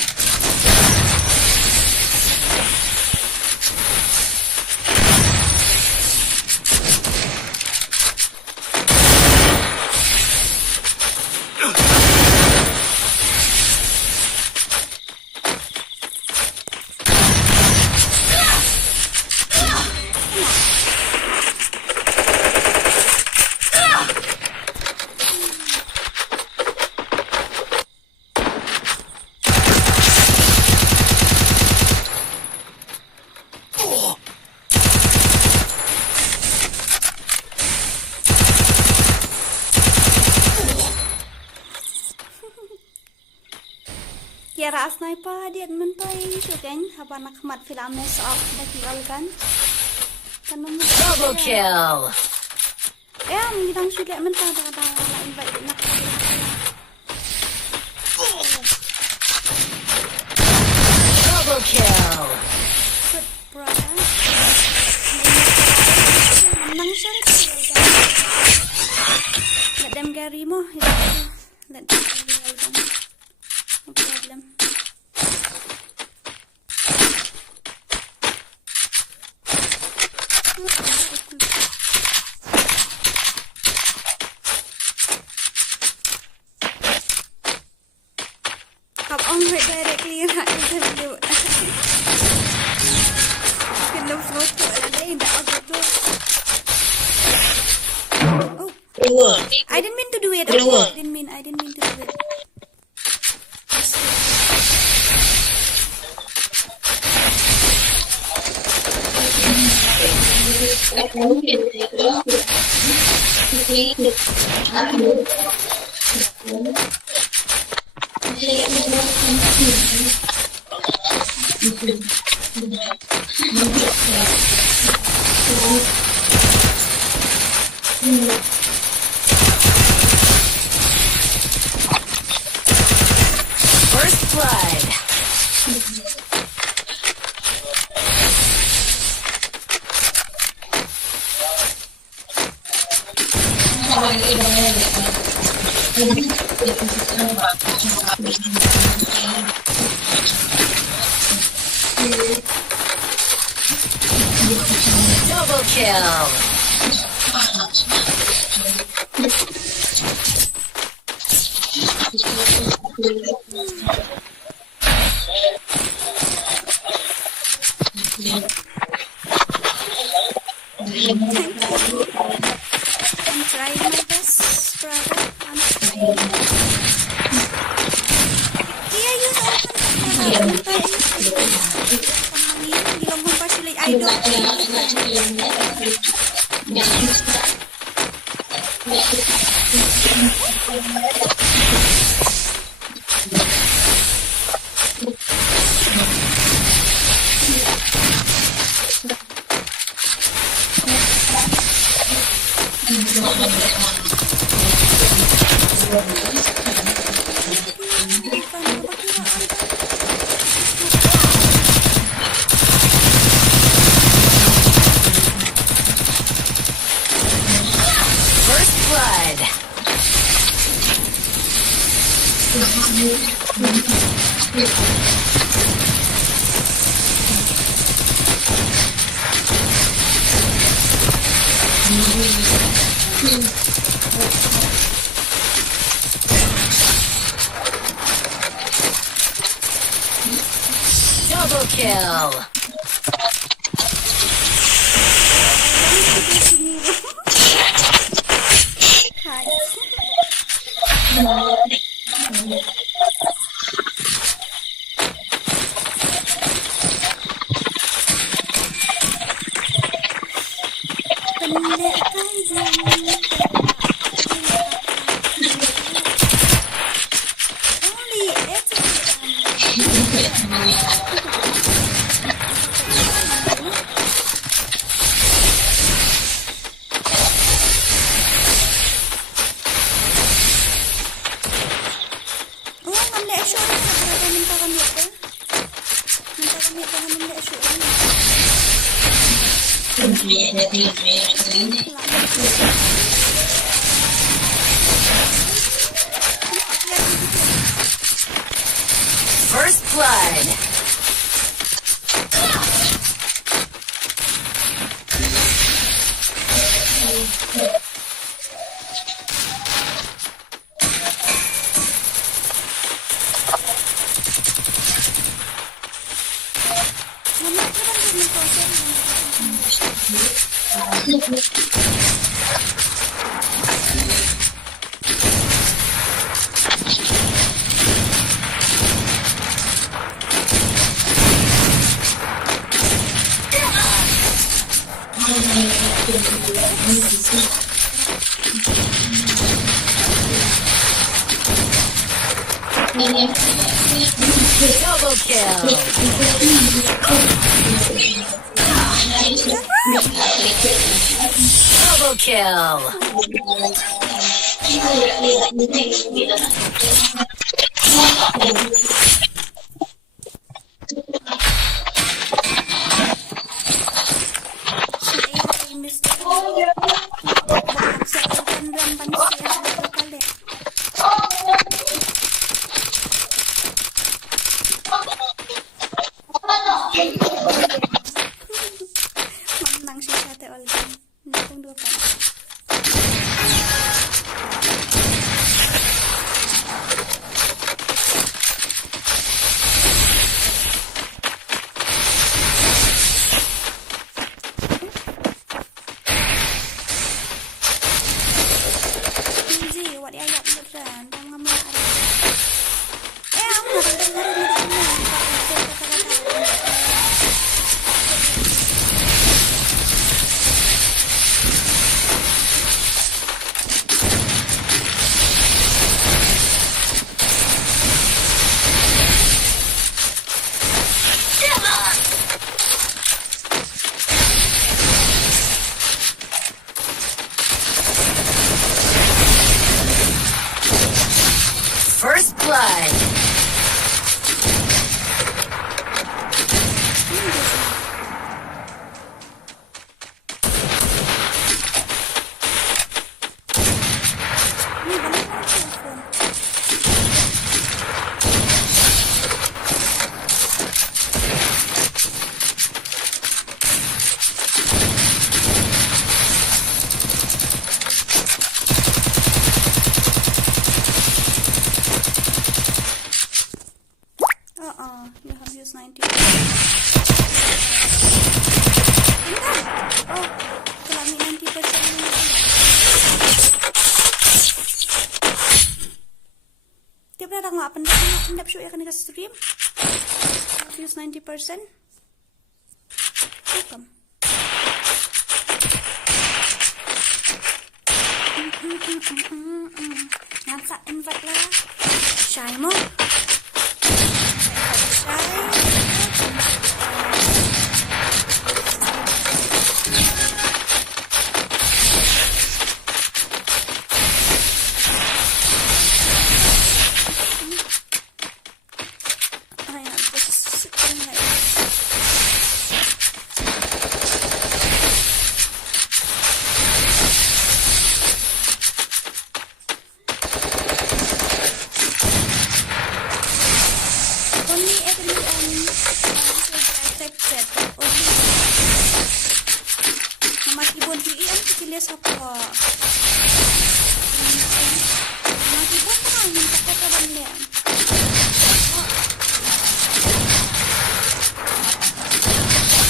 Kira sniper dia mentoy tu kan. Haba nak mat filmnya soal bagi algan. Kanum Double kill. ya mengidang sudah mentah kata nak invite nak. Double kill. Good brother. Menang syari. Let them carry mo. Let them carry algan. No problem. Hop on right directly and I can do it. Can no float to it. They don't do it. I didn't mean to do it. Gonna Okay, work. I didn't mean to do it. First blood. Double kill. I'm trying my best, brother. I'm trying. Kaya use Gilong pa sila idol. First blood. Double kill. First blood. Double kill. Double kill. Menang sih kata Olga. Dukung 2 kali. Lyndem shoot ya kena stream. Use 90%. Welcome. Ngasa invite lah. Shy mo.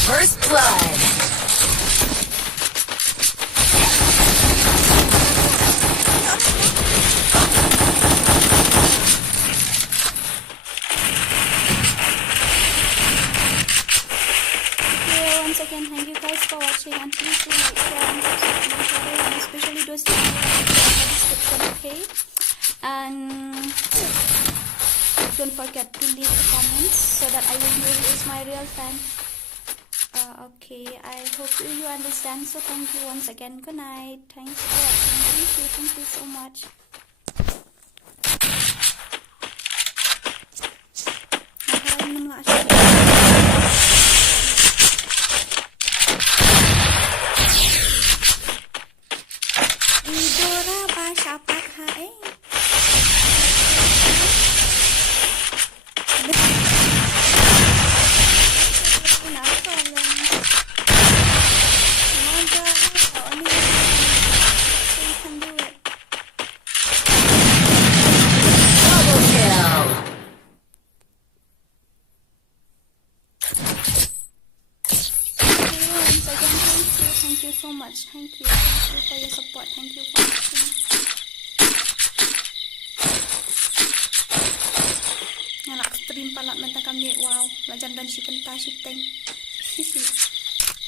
First blood. Once again, thank you guys for watching, and please do like, share, and subscribe to my channel, and especially those who are in the description, okay? And don't forget to leave the comments so that I will know who is my real fan. Okay, I hope you understand. So thank you once again. Good night. Thanks for watching. Thank you so much. Dora bahasa apa hai? Thank you so much. Thank you for your support. Thank you for watching. Ngalak stream pala mentang kami. Wow, lajan dan si kenta si teng.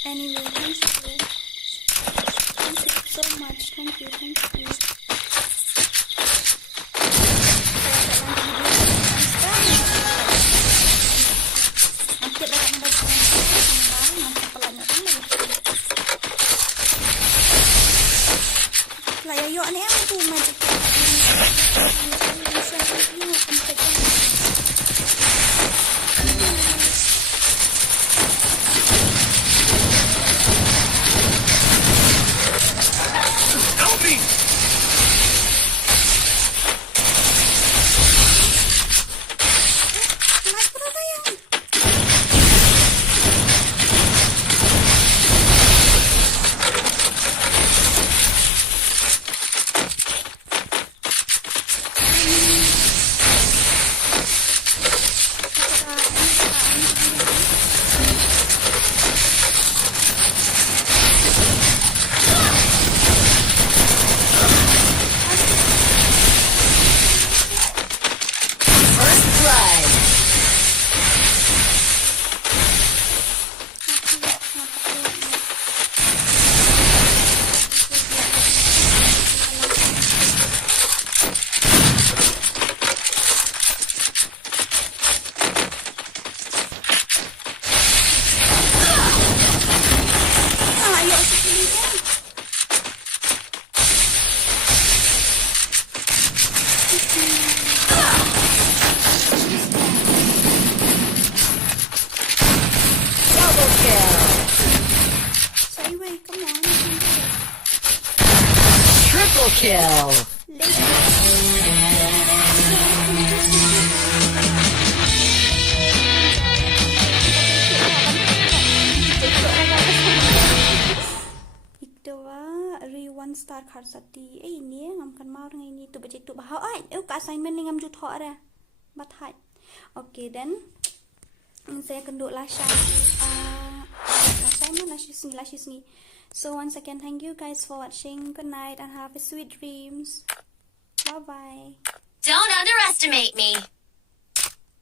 Anyway, thank you. Thank you so much. Thank you. Yo ni ang tu magic. Help me! Triple kill. One star Khasi. Ini ngam kan mau orang ini tu baca tu bahau ai. Ka assignment ni ngam ju thok ra. Bat hai. Okay, then saya kenduk lah assignment lah sini. So once again, thank you guys for watching. Good night and have a sweet dreams. Bye bye. Don't underestimate me.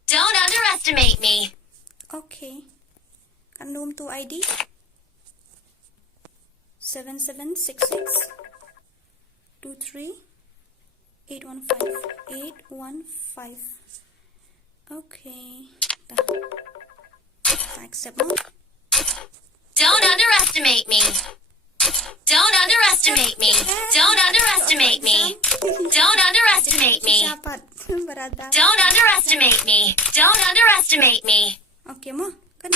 Don't underestimate me. Okay. Kan room to ID 7766 23 815. Okay. Dah. I accept mo. Don't underestimate me. Don't underestimate me. Don't underestimate me. Don't underestimate me. Dapat berada. Don't underestimate me. Don't underestimate me. Okay mo. Kan